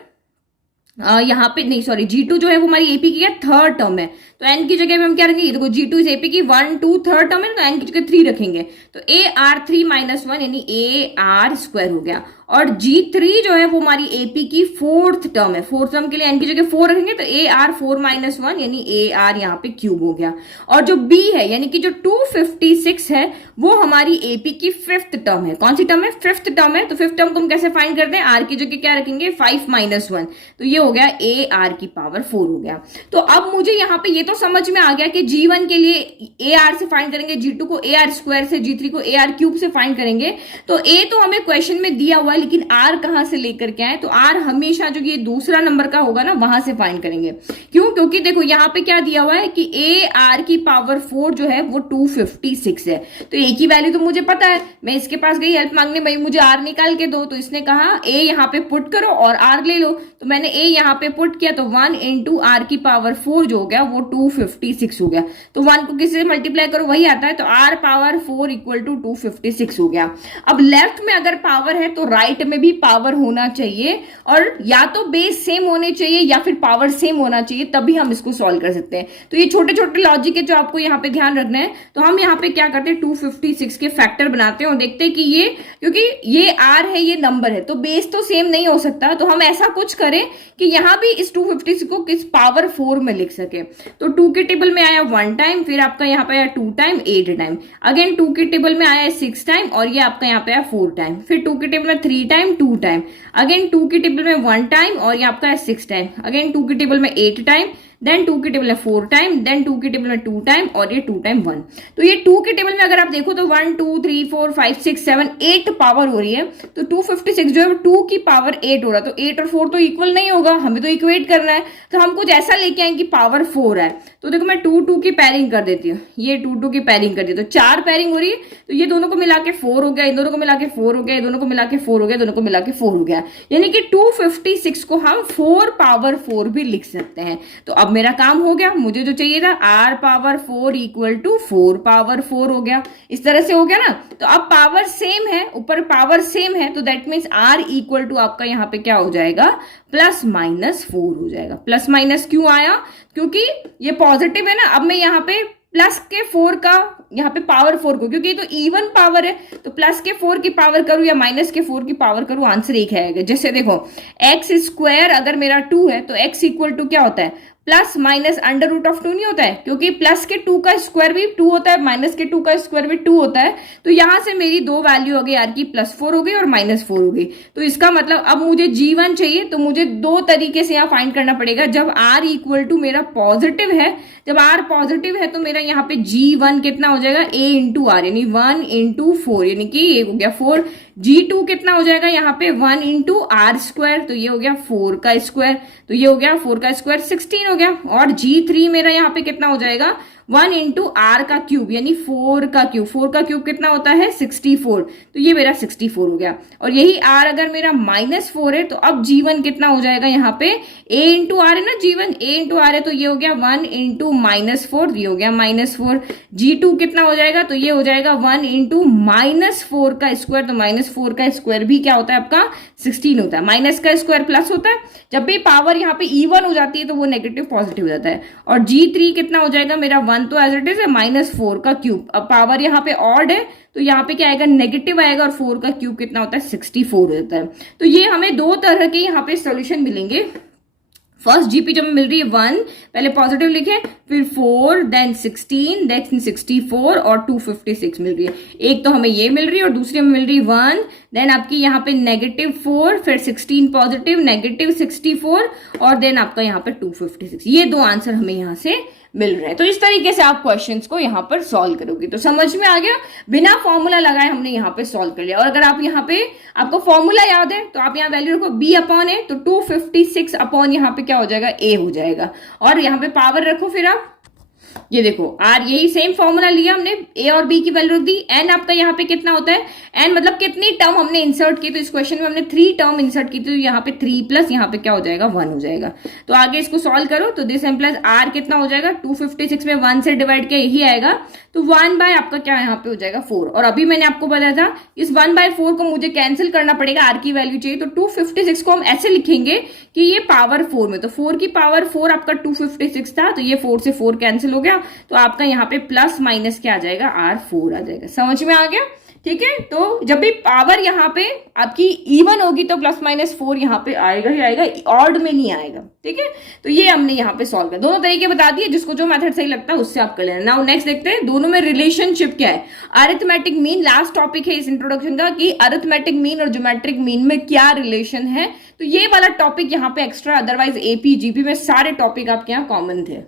यहाँ पे नहीं, सॉरी G2 जो है वो हमारी AP की थर्ड टर्म है, तो n की जगह पे हम क्या रखेंगे, देखो G2 इस AP की 1 2 थर्ड टर्म है, तो n की जगह 3 रखेंगे, तो AR 3 माइनस 1 यानी AR स्क्वायर हो गया। और G3 जो है वो हमारी AP की फोर्थ टर्म है, फोर्थ टर्म के लिए n की जगह 4 रखेंगे, तो AR 4 माइनस 1 यानी AR यहाँ पे क्यूब हो गया। और जो B है यानी कि जो 256 है वो हमारी AP की फिफ्थ टर्म है। कौन सी टर्म है, फिफ्थ टर्म है। तो फिफ्थ टर्म को हम कैसे फाइंड करते हैं, R की जगह क्या रखेंगे, 5 माइनस 1, तो ये हो गया AR की पावर 4 हो गया। तो अब मुझे यहाँ पे ये तो समझ में आ गया कि G1 के लिए AR से फाइंड करेंगे, G2 को AR स्क्वायर से, G3 को AR क्यूब से फाइंड करेंगे। तो A तो हमें क्वेश्चन में दिया हुआ है, लेकिन R कहां से लेकर के आए, तो R हमेशा जो ये दूसरा नंबर का होगा ना वहां से फाइंड करेंगे। क्यों, क्योंकि देखो यहाँ पे क्या दिया हुआ है कि AR की पावर 4 जो है वो 256 है। तो A की वैल्यू तो मुझे पता है, मैं इसके पास गई हेल्प मांगने, भाई मुझे R निकाल के दो, तो इसने कहा A यहाँ पे पुट करो और R ले लो, तो मैंने A यहाँ पे पुट किया, तो 1 इंटू R की पावर 4 जो हो गया वो 256 हो गया। तो 1 को किसी से मल्टीप्लाई करो वही आता है, तो R पावर 4 इक्वल टू 256 हो गया। अब लेफ्ट में अगर पावर है तो राइट में भी पावर होना चाहिए, और या तो बेस सेम होने चाहिए या फिर पावर सेम होना चाहिए, तभी हम इसको सॉल्व कर सकते हैं। तो ये छोटे छोटे लॉजिक है जो आपको यहाँ पे ध्यान रखना है। तो हम यहाँ पे क्या करते हैं, 256 के फैक्टर बनाते हैं और देखते हैं कि ये, क्योंकि ये R है ये नंबर है तो बेस तो सेम नहीं हो सकता, तो हम ऐसा कुछ करें कि यहाँ भी इस 256 को किस पावर 4 में लिख सके। तो 2 के टेबल में आया 1 टाइम, फिर आपका यहाँ पे आया 2 टाइम, 8 टाइम, अगेन 2 के टेबल में आया 6 टाइम, और ये आपका यहाँ पे आया 4 टाइम, फिर 2 के टेबल में 3 टाइम, 2 टाइम, अगेन 2 के टेबल में 1 टाइम, और ये आपका है 6 टाइम, अगेन 2 के टेबल में 8 टाइम, देन 2 के टेबल में 4 टाइम, देन 2 के टेबल में 2 टाइम, और ये 2 टाइम 1। तो ये 2 के टेबल में अगर आप देखो तो 1 2 3 4 5 6 7 8 पावर हो रही है, तो 256 जो है 2 की पावर 8 हो रहा है, तो 8 और 4 तो इक्वल नहीं होगा, हमें तो इक्वेट करना है। तो हम कुछ ऐसा लेके आए कि पावर 4 है, तो देखो मैं 2 2 की पैरिंग कर देती हूँ, ये 2 2 की पैरिंग कर दी, तो 4 पैरिंग हो रही है, तो ये दोनों को मिला के 4 हो गया, इन दोनों को मिला के 4 हो गया, ये दोनों को मिला के 4 हो गया, दोनों को मिला के 4 हो गया, यानी कि 256 को हम 4 पावर 4 भी लिख सकते हैं। तो अब अब मेरा काम हो गया, मुझे जो चाहिए था r power 4 equal to 4 power 4 हो गया, इस तरह से हो गया ना। तो अब पावर सेम है, ऊपर पावर सेम है, तो that means r equal to आपका यहाँ पे क्या हो जाएगा, प्लस माइनस 4 हो जाएगा। प्लस माइनस क्यों आया, क्योंकि ये पॉजिटिव है ना, अब मैं यहाँ पे प्लस के 4 का यहाँ पे पावर 4 को, क्योंकि ये तो इवन पावर है, तो प्लस के 4 की पावर करूं या माइनस के 4 की पावर करूं, आंसर एक है आएगा। जैसे देखो एक्स स्क्वायर अगर मेरा 2 है तो एक्स इक्वल टू क्या होता है, plus minus under root of 2 नहीं होता है, क्योंकि प्लस के 2 का स्क्वायर भी 2 होता है, माइनस के 2 का स्क्वायर भी 2 होता है। तो यहां से मेरी दो वैल्यू हो गई यार की, प्लस 4 हो गई और माइनस 4 हो गई। तो इसका मतलब अब मुझे g1 चाहिए, तो मुझे दो तरीके से यहाँ फाइंड करना पड़ेगा। जब r इक्वल टू मेरा पॉजिटिव है, जब r पॉजिटिव है तो मेरा यहाँ पे g1 कितना हो जाएगा, a इंटू आर, यानी 1 इंटू 4, यानी कि ये हो गया 4। g2 कितना हो जाएगा यहाँ पे 1 इंटू आर स्क्वायर, तो ये हो गया 4 का स्क्वायर, तो ये हो गया 4 का स्क्वायर 16 हो गया। और g3 मेरा यहाँ पे कितना हो जाएगा 1 इंटू आर का क्यूब, यानी 4 का क्यूब, 4 का क्यूब कितना होता है 64, तो ये मेरा 64 हो गया। और यही r अगर मेरा -4 है, तो अब g1 कितना हो जाएगा यहाँ पे, a इंटू आर है ना, g1 a इंटू आर है, तो ये हो गया 1 इंटू -4, ये हो गया -4। g2 कितना हो जाएगा, तो ये हो जाएगा 1 इंटू -4 का स्क्वायर, तो -4 का स्क्वायर भी क्या होता है आपका 16 होता है। माइनस का स्क्वायर प्लस होता है, जब भी पावर यहाँ पे इवन हो जाती है तो वो नेगेटिव पॉजिटिव हो जाता है। और g3 कितना हो जाएगा मेरा 1 तो एज इट इज है -4 का क्यूब, अब पावर यहाँ पे ऑड है तो यहाँ पे क्या आएगा नेगेटिव आएगा, और 4 का क्यूब कितना होता है 64 होता है। तो ये हमें दो तरह के यहाँ पे सॉल्यूशन मिलेंगे। फर्स्ट जीपी जब मिल रही है 1, पहले पॉजिटिव लिखे, फिर 4, देन 16, देन 64 और 256 मिल रही है। एक तो हमें ये मिल रही है और दूसरी में मिल रही है 1, देन आपकी यहाँ पे -4, फिर 16 पॉजिटिव, -64 और देन आपका यहाँ पे 256। ये दो आंसर हमें यहाँ से मिल रहे हैं। तो इस तरीके से आप क्वेश्चंस को यहाँ पर सॉल्व करोगे। तो समझ में आ गया, बिना फॉर्मूला लगाए हमने यहाँ पे सॉल्व कर लिया। और अगर आप यहाँ पे आपको फॉर्मूला याद है तो आप यहाँ वैल्यू रखो b अपॉन ए, तो 256 अपॉन यहाँ पे क्या हो जाएगा a हो जाएगा, और यहाँ पे पावर रखो। फिर आप ये देखो r, यही सेम फॉर्मूला लिया हमने, a और b की वैल्यू रख दी। n आपका यहाँ पे कितना होता है, n मतलब कितनी टर्म हमने इंसर्ट की, तो इस क्वेश्चन में हमने 3 टर्म इंसर्ट की, तो यहाँ पे 3 प्लस यहाँ पे क्या हो जाएगा 1 हो जाएगा। तो आगे इसको सॉल्व करो, तो दिस एम प्लस r कितना हो जाएगा, 256 में 1 से डिवाइड किया यही आएगा, तो 1 बाय आपका क्या यहाँ पे हो जाएगा 4। और अभी मैंने आपको बताया था इस 1/4 को मुझे कैंसिल करना पड़ेगा, r की वैल्यू चाहिए, तो 256 को हम ऐसे लिखेंगे कि ये पावर 4 में, तो 4 की पावर 4 आपका 256 था, तो ये 4 से 4 कैंसिल हो गया, तो आपका यहाँ पे प्लस माइनस क्या आ जाएगा r4 आ जाएगा। समझ में आ गया, ठीक है। तो जब भी पावर यहाँ पे आपकी इवन होगी तो +-4 यहाँ पे आएगा ही आएगा, ऑड में नहीं आएगा, ठीक है। तो ये हमने यहाँ पे सॉल्व किया, दोनों तरीके बता दिए, जिसको जो मेथड सही लगता है उससे आप कर लेना। नाउ नेक्स्ट देखते हैं दोनों में रिलेशनशिप क्या है। अरिथमेटिक मीन लास्ट टॉपिक है इस इंट्रोडक्शन का, कि अरिथमेटिक मीन और ज्योमेट्रिक मीन में क्या रिलेशन है। तो ये वाला टॉपिक यहाँ पे एक्स्ट्रा, अदरवाइज एपी जीपी में सारे टॉपिक आपके यहाँ कॉमन थे।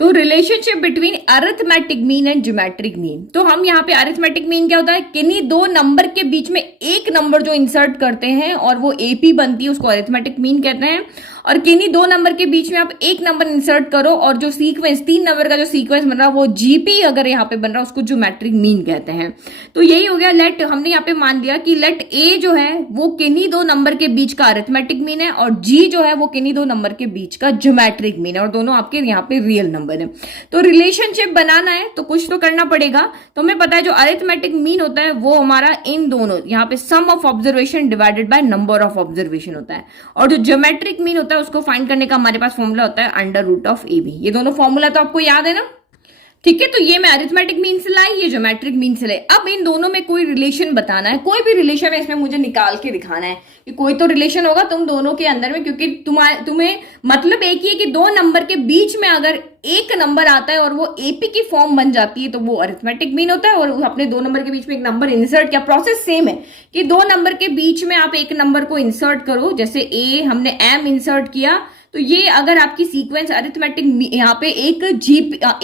तो relationship between arithmetic mean and geometric mean, तो हम यहाँ पे अरिथमेटिक मीन क्या होता है, किन्हीं दो नंबर के बीच में एक नंबर जो इंसर्ट करते हैं और वो एपी बनती है उसको अरिथमेटिक मीन कहते हैं। और किन्हीं दो नंबर के बीच में आप एक नंबर इंसर्ट करो और जो सीक्वेंस 3 नंबर का जो सीक्वेंस बन रहा है वो जीपी अगर यहाँ पे बन रहा है उसको ज्योमेट्रिक मीन कहते हैं। तो यही हो गया, लेट हमने यहाँ पे मान लिया कि लेट ए जो है वो किन्हीं दो नंबर के बीच का अरिथमेटिक मीन है और जी जो है वो किन्हीं दो नंबर के बीच का ज्योमेट्रिक मीन है, और दोनों आपके यहाँ पे रियल नंबर है। तो रिलेशनशिप बनाना है तो कुछ तो करना पड़ेगा। तो हमें पता है जो अरिथमेटिक मीन होता है वो हमारा इन दोनों यहाँ पे sum of observation divided by number of observation होता है, और जो ज्योमेट्रिक मीन होता है उसको फाइंड करने का हमारे पास फॉर्मूला होता है √AB। ये दोनों फॉर्मूला तो आपको याद है ना, ठीक है। तो ये मैं अरिथमेटिक मीन से लाई, ये ज्योमेट्रिक मीन से लाई। अब इन दोनों में कोई रिलेशन बताना है, कोई भी रिलेशन है इसमें मुझे निकाल के दिखाना है कि कोई तो रिलेशन होगा तुम दोनों के अंदर में, क्योंकि तुम्हें मतलब एक ही है कि दो नंबर के बीच में अगर एक नंबर आता है और वो एपी की फॉर्म बन जाती है तो वो अरिथमेटिक मीन होता है। और अपने दो नंबर के बीच में एक नंबर इंसर्ट किया, प्रोसेस सेम है कि दो नंबर के बीच में आप एक नंबर को इंसर्ट करो, जैसे ए हमने एम इंसर्ट किया, तो ये अगर आपकी सीक्वेंस अरिथमेटिक यहाँ पे एक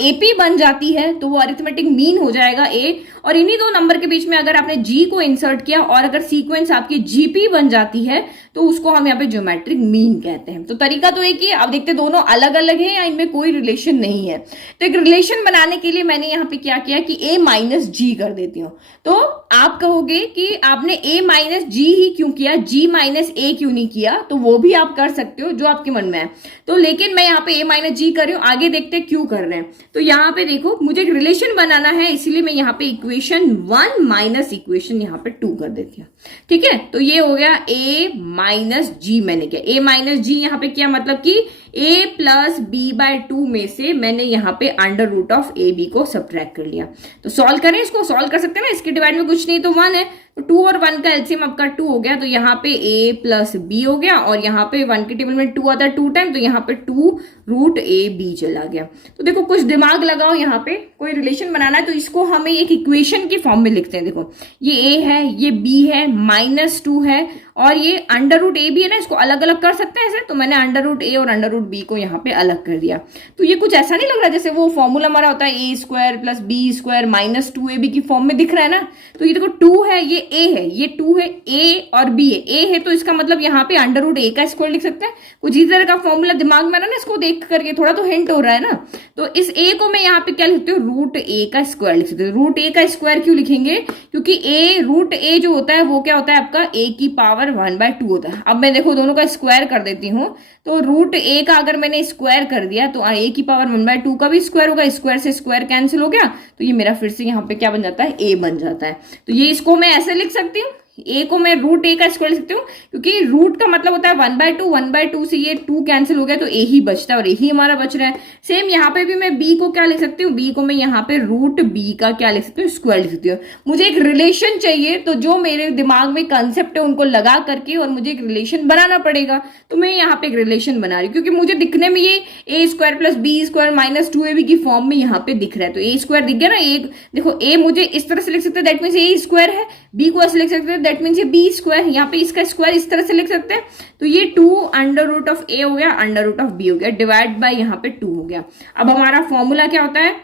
एपी बन जाती है तो वो अरिथमेटिक मीन हो जाएगा ए। और इन्हीं दो नंबर के बीच में अगर आपने जी को इंसर्ट किया और अगर सीक्वेंस आपकी जीपी बन जाती है तो उसको हम यहाँ पे ज्योमेट्रिक मीन कहते हैं। तो तरीका तो एक ही है। अब देखते हैं दोनों अलग अलग है या इनमें कोई रिलेशन नहीं है। तो एक रिलेशन बनाने के लिए मैंने यहाँ पे क्या किया कि a माइनस जी कर देती हूँ। तो आप कहोगे कि आपने a माइनस जी ही क्यों किया, g माइनस a क्यों नहीं किया, तो वो भी आप कर सकते हो जो आपके मन में है। तो लेकिन मैं यहाँ पे a माइनस जी कर रही हूँ, आगे देखते हैं क्यों कर रहे हैं। तो यहाँ पे देखो मुझे एक रिलेशन बनाना है, इसीलिए मैं यहाँ पे इक्वेशन 1 माइनस इक्वेशन यहाँ पे 2 कर देती हूँ। ठीक है, तो ये हो गया a माइनस जी, मैंने किया a माइनस जी यहाँ पे किया, मतलब कि a प्लस बी बाय 2 में से मैंने यहाँ पे under root of A B को सब्ट्रैक्ट कर लिया। तो सॉल्व करें, इसको सॉल्व कर सकते हैं ना, इसके डिवाइड में कुछ नहीं तो 1 है, तो 2 और 1 का एलसीएम आपका 2 हो गया। तो यहाँ पे a प्लस बी हो गया, और यहाँ पे 1 के टेबल में 2 आता है 2 टाइम, तो यहाँ पे 2 रूट ए बी चला गया। तो देखो कुछ दिमाग लगाओ, यहाँ पे कोई रिलेशन बनाना है तो इसको हमें एक इक्वेशन की फॉर्म में लिखते हैं। देखो ये a है, ये b है, -2 है, और ये अंडर रूट ए भी है ना, इसको अलग अलग कर सकते हैं ऐसे। तो मैंने अंडर रूट ए और अंडर रूट बी को यहाँ पे अलग कर दिया। तो ये कुछ ऐसा नहीं लग रहा जैसे वो फॉर्मूला हमारा होता है a² प्लस b² -2ab की फॉर्म में दिख रहा है ना। तो ये देखो 2 है, ये a है, ये 2 है, a और b है, a है तो इसका मतलब यहाँ पे अंडर रूट ए का स्क्वायर लिख सकते हैं। कुछ इस तरह का फॉर्मूला दिमाग में आ रहा है ना, इसको देख करके थोड़ा तो हिंट हो रहा है ना। तो इस a को मैं यहाँ पे क्या लिखती हूँ, रूट ए का स्क्वायर लिख सकते हैं। रूट ए का स्क्वायर क्यों लिखेंगे, क्योंकि a रूट ए जो होता है वो क्या होता है आपका a की पावर 1/2 होता है। अब मैं देखो दोनों का स्क्वायर कर देती हूँ, तो रूट ए का अगर मैंने स्क्वायर कर दिया तो a की पावर 1/2 का भी स्क्वायर होगा, स्क्वायर से स्क्वायर कैंसिल हो गया, तो ये मेरा फिर से यहाँ पे क्या बन जाता है, a बन जाता है। तो ये इसको मैं ऐसे लिख सकती हूँ, a को मैं रूट ए का स्क्वायर लिख सकती हूँ, क्योंकि रूट का मतलब होता है 1/2 से ये 2 कैंसिल हो गया तो a ही बचता है, और a ही हमारा बच रहा है। सेम यहाँ पे भी मैं b को क्या लिख सकती हूँ, b को मैं यहाँ पे रूट b का क्या लिख सकती हूँ, स्क्वायर लिख सकती हूँ। मुझे एक रिलेशन चाहिए, तो जो मेरे दिमाग में कंसेप्ट है उनको लगा करके और मुझे एक रिलेशन बनाना पड़ेगा। तो मैं यहाँ पे एक रिलेशन बना रही हूँ, क्योंकि मुझे दिखने में ये a² प्लस b² -2ab की फॉर्म में यहाँ पे दिख रहा है। तो a² दिख गया ना, एक देखो a मुझे इस तरह से लिख सकते हैं, दैट मीन्स a² है, b को ऐसे लिख सकते हैं, दैट मीन्स ये b², यहाँ पे इसका स्क्वायर इस तरह से लिख सकते हैं। तो ये 2 अंडर रूट ऑफ a हो गया, अंडर रूट ऑफ b हो गया, डिवाइड बाय यहाँ पे 2 हो गया। अब हमारा फॉर्मूला क्या होता है,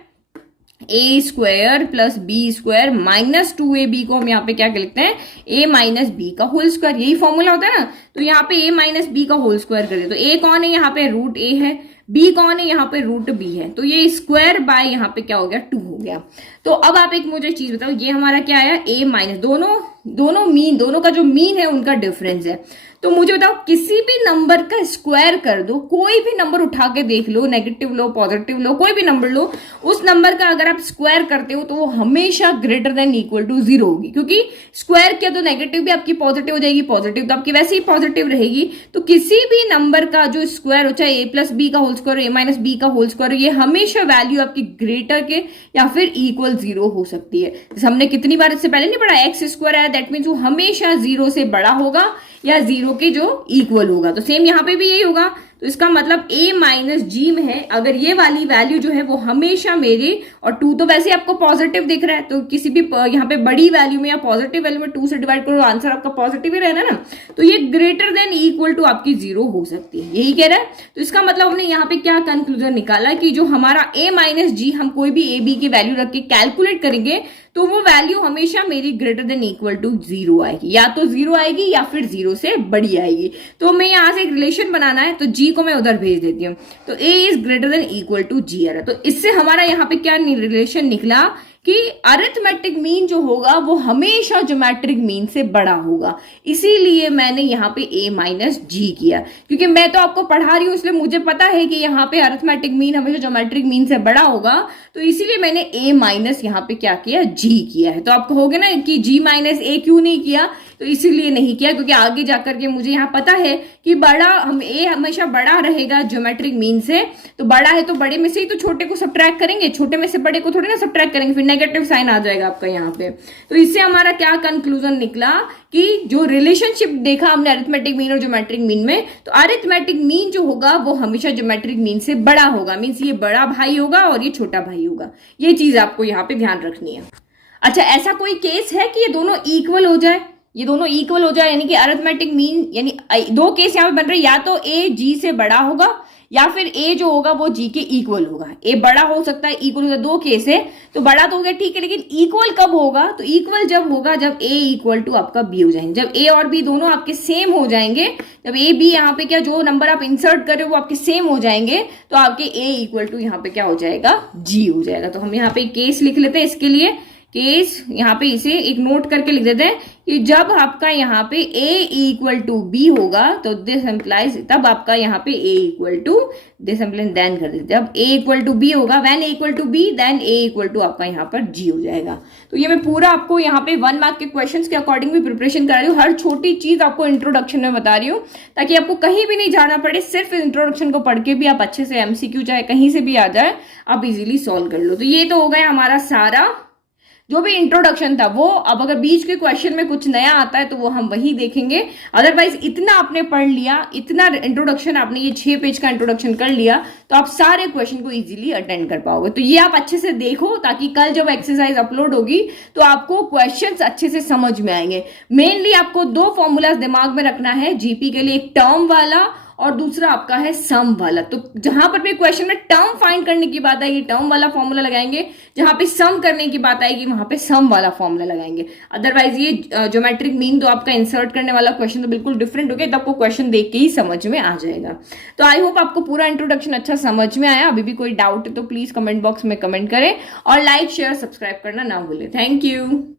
a² प्लस b² -2ab को हम यहाँ पे क्या लिखते हैं, a माइनस बी का होल स्क्वायर, यही फॉर्मूला होता है ना। तो यहाँ पे a माइनस बी का होल स्क्वायर करिए, तो a कौन है, यहाँ पे रूट a है, b कौन है, यहाँ पे रूट b है, तो ये स्क्वायर बाय यहाँ पे क्या हो गया, 2 हो गया। तो अब आप एक मुझे चीज बताओ, ये हमारा क्या आया, a माइनस, दोनों का जो मीन है उनका डिफरेंस है। तो मुझे बताओ किसी भी नंबर का स्क्वायर कर दो, कोई भी नंबर उठा के देख लो, नेगेटिव लो पॉजिटिव लो, कोई भी नंबर लो, उस नंबर का अगर आप स्क्वायर करते हो तो वो हमेशा ग्रेटर देन इक्वल टू 0 होगी, क्योंकि स्क्वायर किया तो नेगेटिव भी आपकी पॉजिटिव हो जाएगी, पॉजिटिव तो आपकी वैसे ही पॉजिटिव रहेगी। तो किसी भी नंबर का जो स्क्वायर हो, चाहे a प्लस बी का whole square, a minus B का होल स्क्वायर, ये हमेशा वैल्यू आपकी ग्रेटर के या फिर इक्वल 0 हो सकती है। जैसे हमने कितनी बार इससे पहले नहीं पढ़ा, x² है, दैट मीन्स वो हमेशा 0 से बड़ा होगा या 0 के जो इक्वल होगा। तो सेम यहाँ पे भी यही होगा। तो इसका मतलब a माइनस जी में है, अगर ये वाली वैल्यू जो है वो हमेशा मेरे, और 2 तो वैसे आपको पॉजिटिव दिख रहा है, तो किसी भी यहाँ पे बड़ी वैल्यू में या पॉजिटिव वैल्यू में 2 से डिवाइड करो, आंसर आपका पॉजिटिव ही रहना ना। तो ये ग्रेटर देन इक्वल टू आपकी 0 हो सकती है, यही कह रहा है। तो इसका मतलब हमने यहाँ पे क्या कंक्लूजन निकाला कि जो हमारा a माइनस जी, हम कोई भी a b की वैल्यू रख के कैलकुलेट करेंगे तो वो वैल्यू हमेशा मेरी ग्रेटर देन इक्वल टू 0 आएगी, या तो 0 आएगी या फिर 0 से बड़ी आएगी। तो मैं यहाँ से एक रिलेशन बनाना है, तो g को मैं उधर भेज देती हूँ, तो a is greater than equal to g आ रहा है। तो इससे हमारा यहाँ पे क्या रिलेशन निकला कि अरिथमेटिक मीन जो होगा वो हमेशा ज्योमेट्रिक मीन से बड़ा होगा। इसीलिए मैंने यहाँ पे a माइनस जी किया, क्योंकि मैं तो आपको पढ़ा रही हूँ, इसलिए मुझे पता है कि यहाँ पे अरिथमेटिक मीन हमेशा ज्योमेट्रिक मीन से बड़ा होगा। तो इसीलिए मैंने a माइनस यहाँ पे क्या किया, g किया है। तो आप कहोगे ना कि g माइनस a क्यों नहीं किया, तो इसीलिए नहीं किया क्योंकि आगे जाकर के मुझे यहाँ पता है कि बड़ा a हमेशा बड़ा रहेगा ज्योमेट्रिक मीन से। तो बड़ा है तो बड़े में से ही तो छोटे को सब्ट्रैक्ट करेंगे, छोटे में से बड़े को थोड़ी ना सब्ट्रैक्ट करेंगे, फिर नेगेटिव साइन आ जाएगा आपका यहाँ पे। तो इससे हमारा क्या कंक्लूजन निकला कि जो रिलेशनशिप देखा हमने अरिथमेटिक मीन और ज्योमेट्रिक मीन में, तो अरिथमेटिक मीन जो होगा वो हमेशा ज्योमेट्रिक मीन से बड़ा होगा, मीन्स ये बड़ा भाई होगा और ये छोटा भाई होगा। ये चीज आपको यहाँ पे ध्यान रखनी है। अच्छा, ऐसा कोई केस है कि ये दोनों इक्वल हो जाए, ये दोनों इक्वल हो जाए, यानी कि अरिथमेटिक मीन, यानी दो केस यहाँ पे बन रहे, या तो a g से बड़ा होगा या फिर a जो होगा वो g के इक्वल होगा। a बड़ा हो सकता है, इक्वल होगा, दो केस है। तो बड़ा तो हो गया ठीक है, लेकिन इक्वल कब होगा, तो इक्वल जब होगा जब a इक्वल टू आपका b हो जाएंगे, जब a और b दोनों आपके सेम हो जाएंगे, जब a b यहाँ पे क्या जो नंबर आप इंसर्ट कर रहे हो वो आपके सेम हो जाएंगे, तो आपके a इक्वल टू यहाँ पे क्या हो जाएगा, g हो जाएगा। तो हम यहाँ पे केस लिख लेते हैं इसके लिए केस यहाँ पे इसे एक नोट करके लिख देते हैं कि जब आपका यहाँ पे a इक्वल टू बी होगा तो दिस एम्प्लाइज, तब आपका यहाँ पे a equal to this implies then कर देते हैं। जब a इक्वल टू बी होगा, when a equal to B then a equal to आपका यहाँ पर g हो जाएगा। तो ये मैं पूरा आपको यहाँ पे 1 मार्क के क्वेश्चंस के अकॉर्डिंग भी प्रिपरेशन करा रही हूँ, हर छोटी चीज आपको इंट्रोडक्शन में बता रही हूँ ताकि आपको कहीं भी नहीं जाना पड़े, सिर्फ इंट्रोडक्शन को पढ़ के भी आप अच्छे से एमसीक्यू चाहे कहीं से भी आ जाए आप इजीली सॉल्व कर लो। तो ये तो हो गया हमारा सारा जो भी इंट्रोडक्शन था वो। अब अगर बीच के क्वेश्चन में कुछ नया आता है तो वो हम वही देखेंगे, अदरवाइज इतना आपने पढ़ लिया, इतना इंट्रोडक्शन आपने ये 6 पेज का इंट्रोडक्शन कर लिया तो आप सारे क्वेश्चन को इजीली अटेंड कर पाओगे। तो ये आप अच्छे से देखो ताकि कल जब एक्सरसाइज अपलोड होगी तो आपको क्वेश्चंस अच्छे से समझ में आएंगे। मेनली आपको 2 फॉर्मूलाज दिमाग में रखना है जीपी के लिए, एक टर्म वाला और दूसरा आपका है सम वाला। तो जहां पर भी क्वेश्चन में टर्म फाइंड करने की बात आएगी टर्म वाला फॉर्मूला लगाएंगे, जहां पे सम करने की बात आएगी वहां पे सम वाला फॉर्मूला लगाएंगे। अदरवाइज ये ज्योमेट्रिक मीन तो आपका इंसर्ट करने वाला क्वेश्चन तो बिल्कुल डिफरेंट हो गया, तब आपको क्वेश्चन देख के ही समझ में आ जाएगा। तो आई होप आपको पूरा इंट्रोडक्शन अच्छा समझ में आया। अभी भी कोई डाउट है तो प्लीज कमेंट बॉक्स में कमेंट करें और लाइक शेयर सब्सक्राइब करना ना भूलें। Thank you.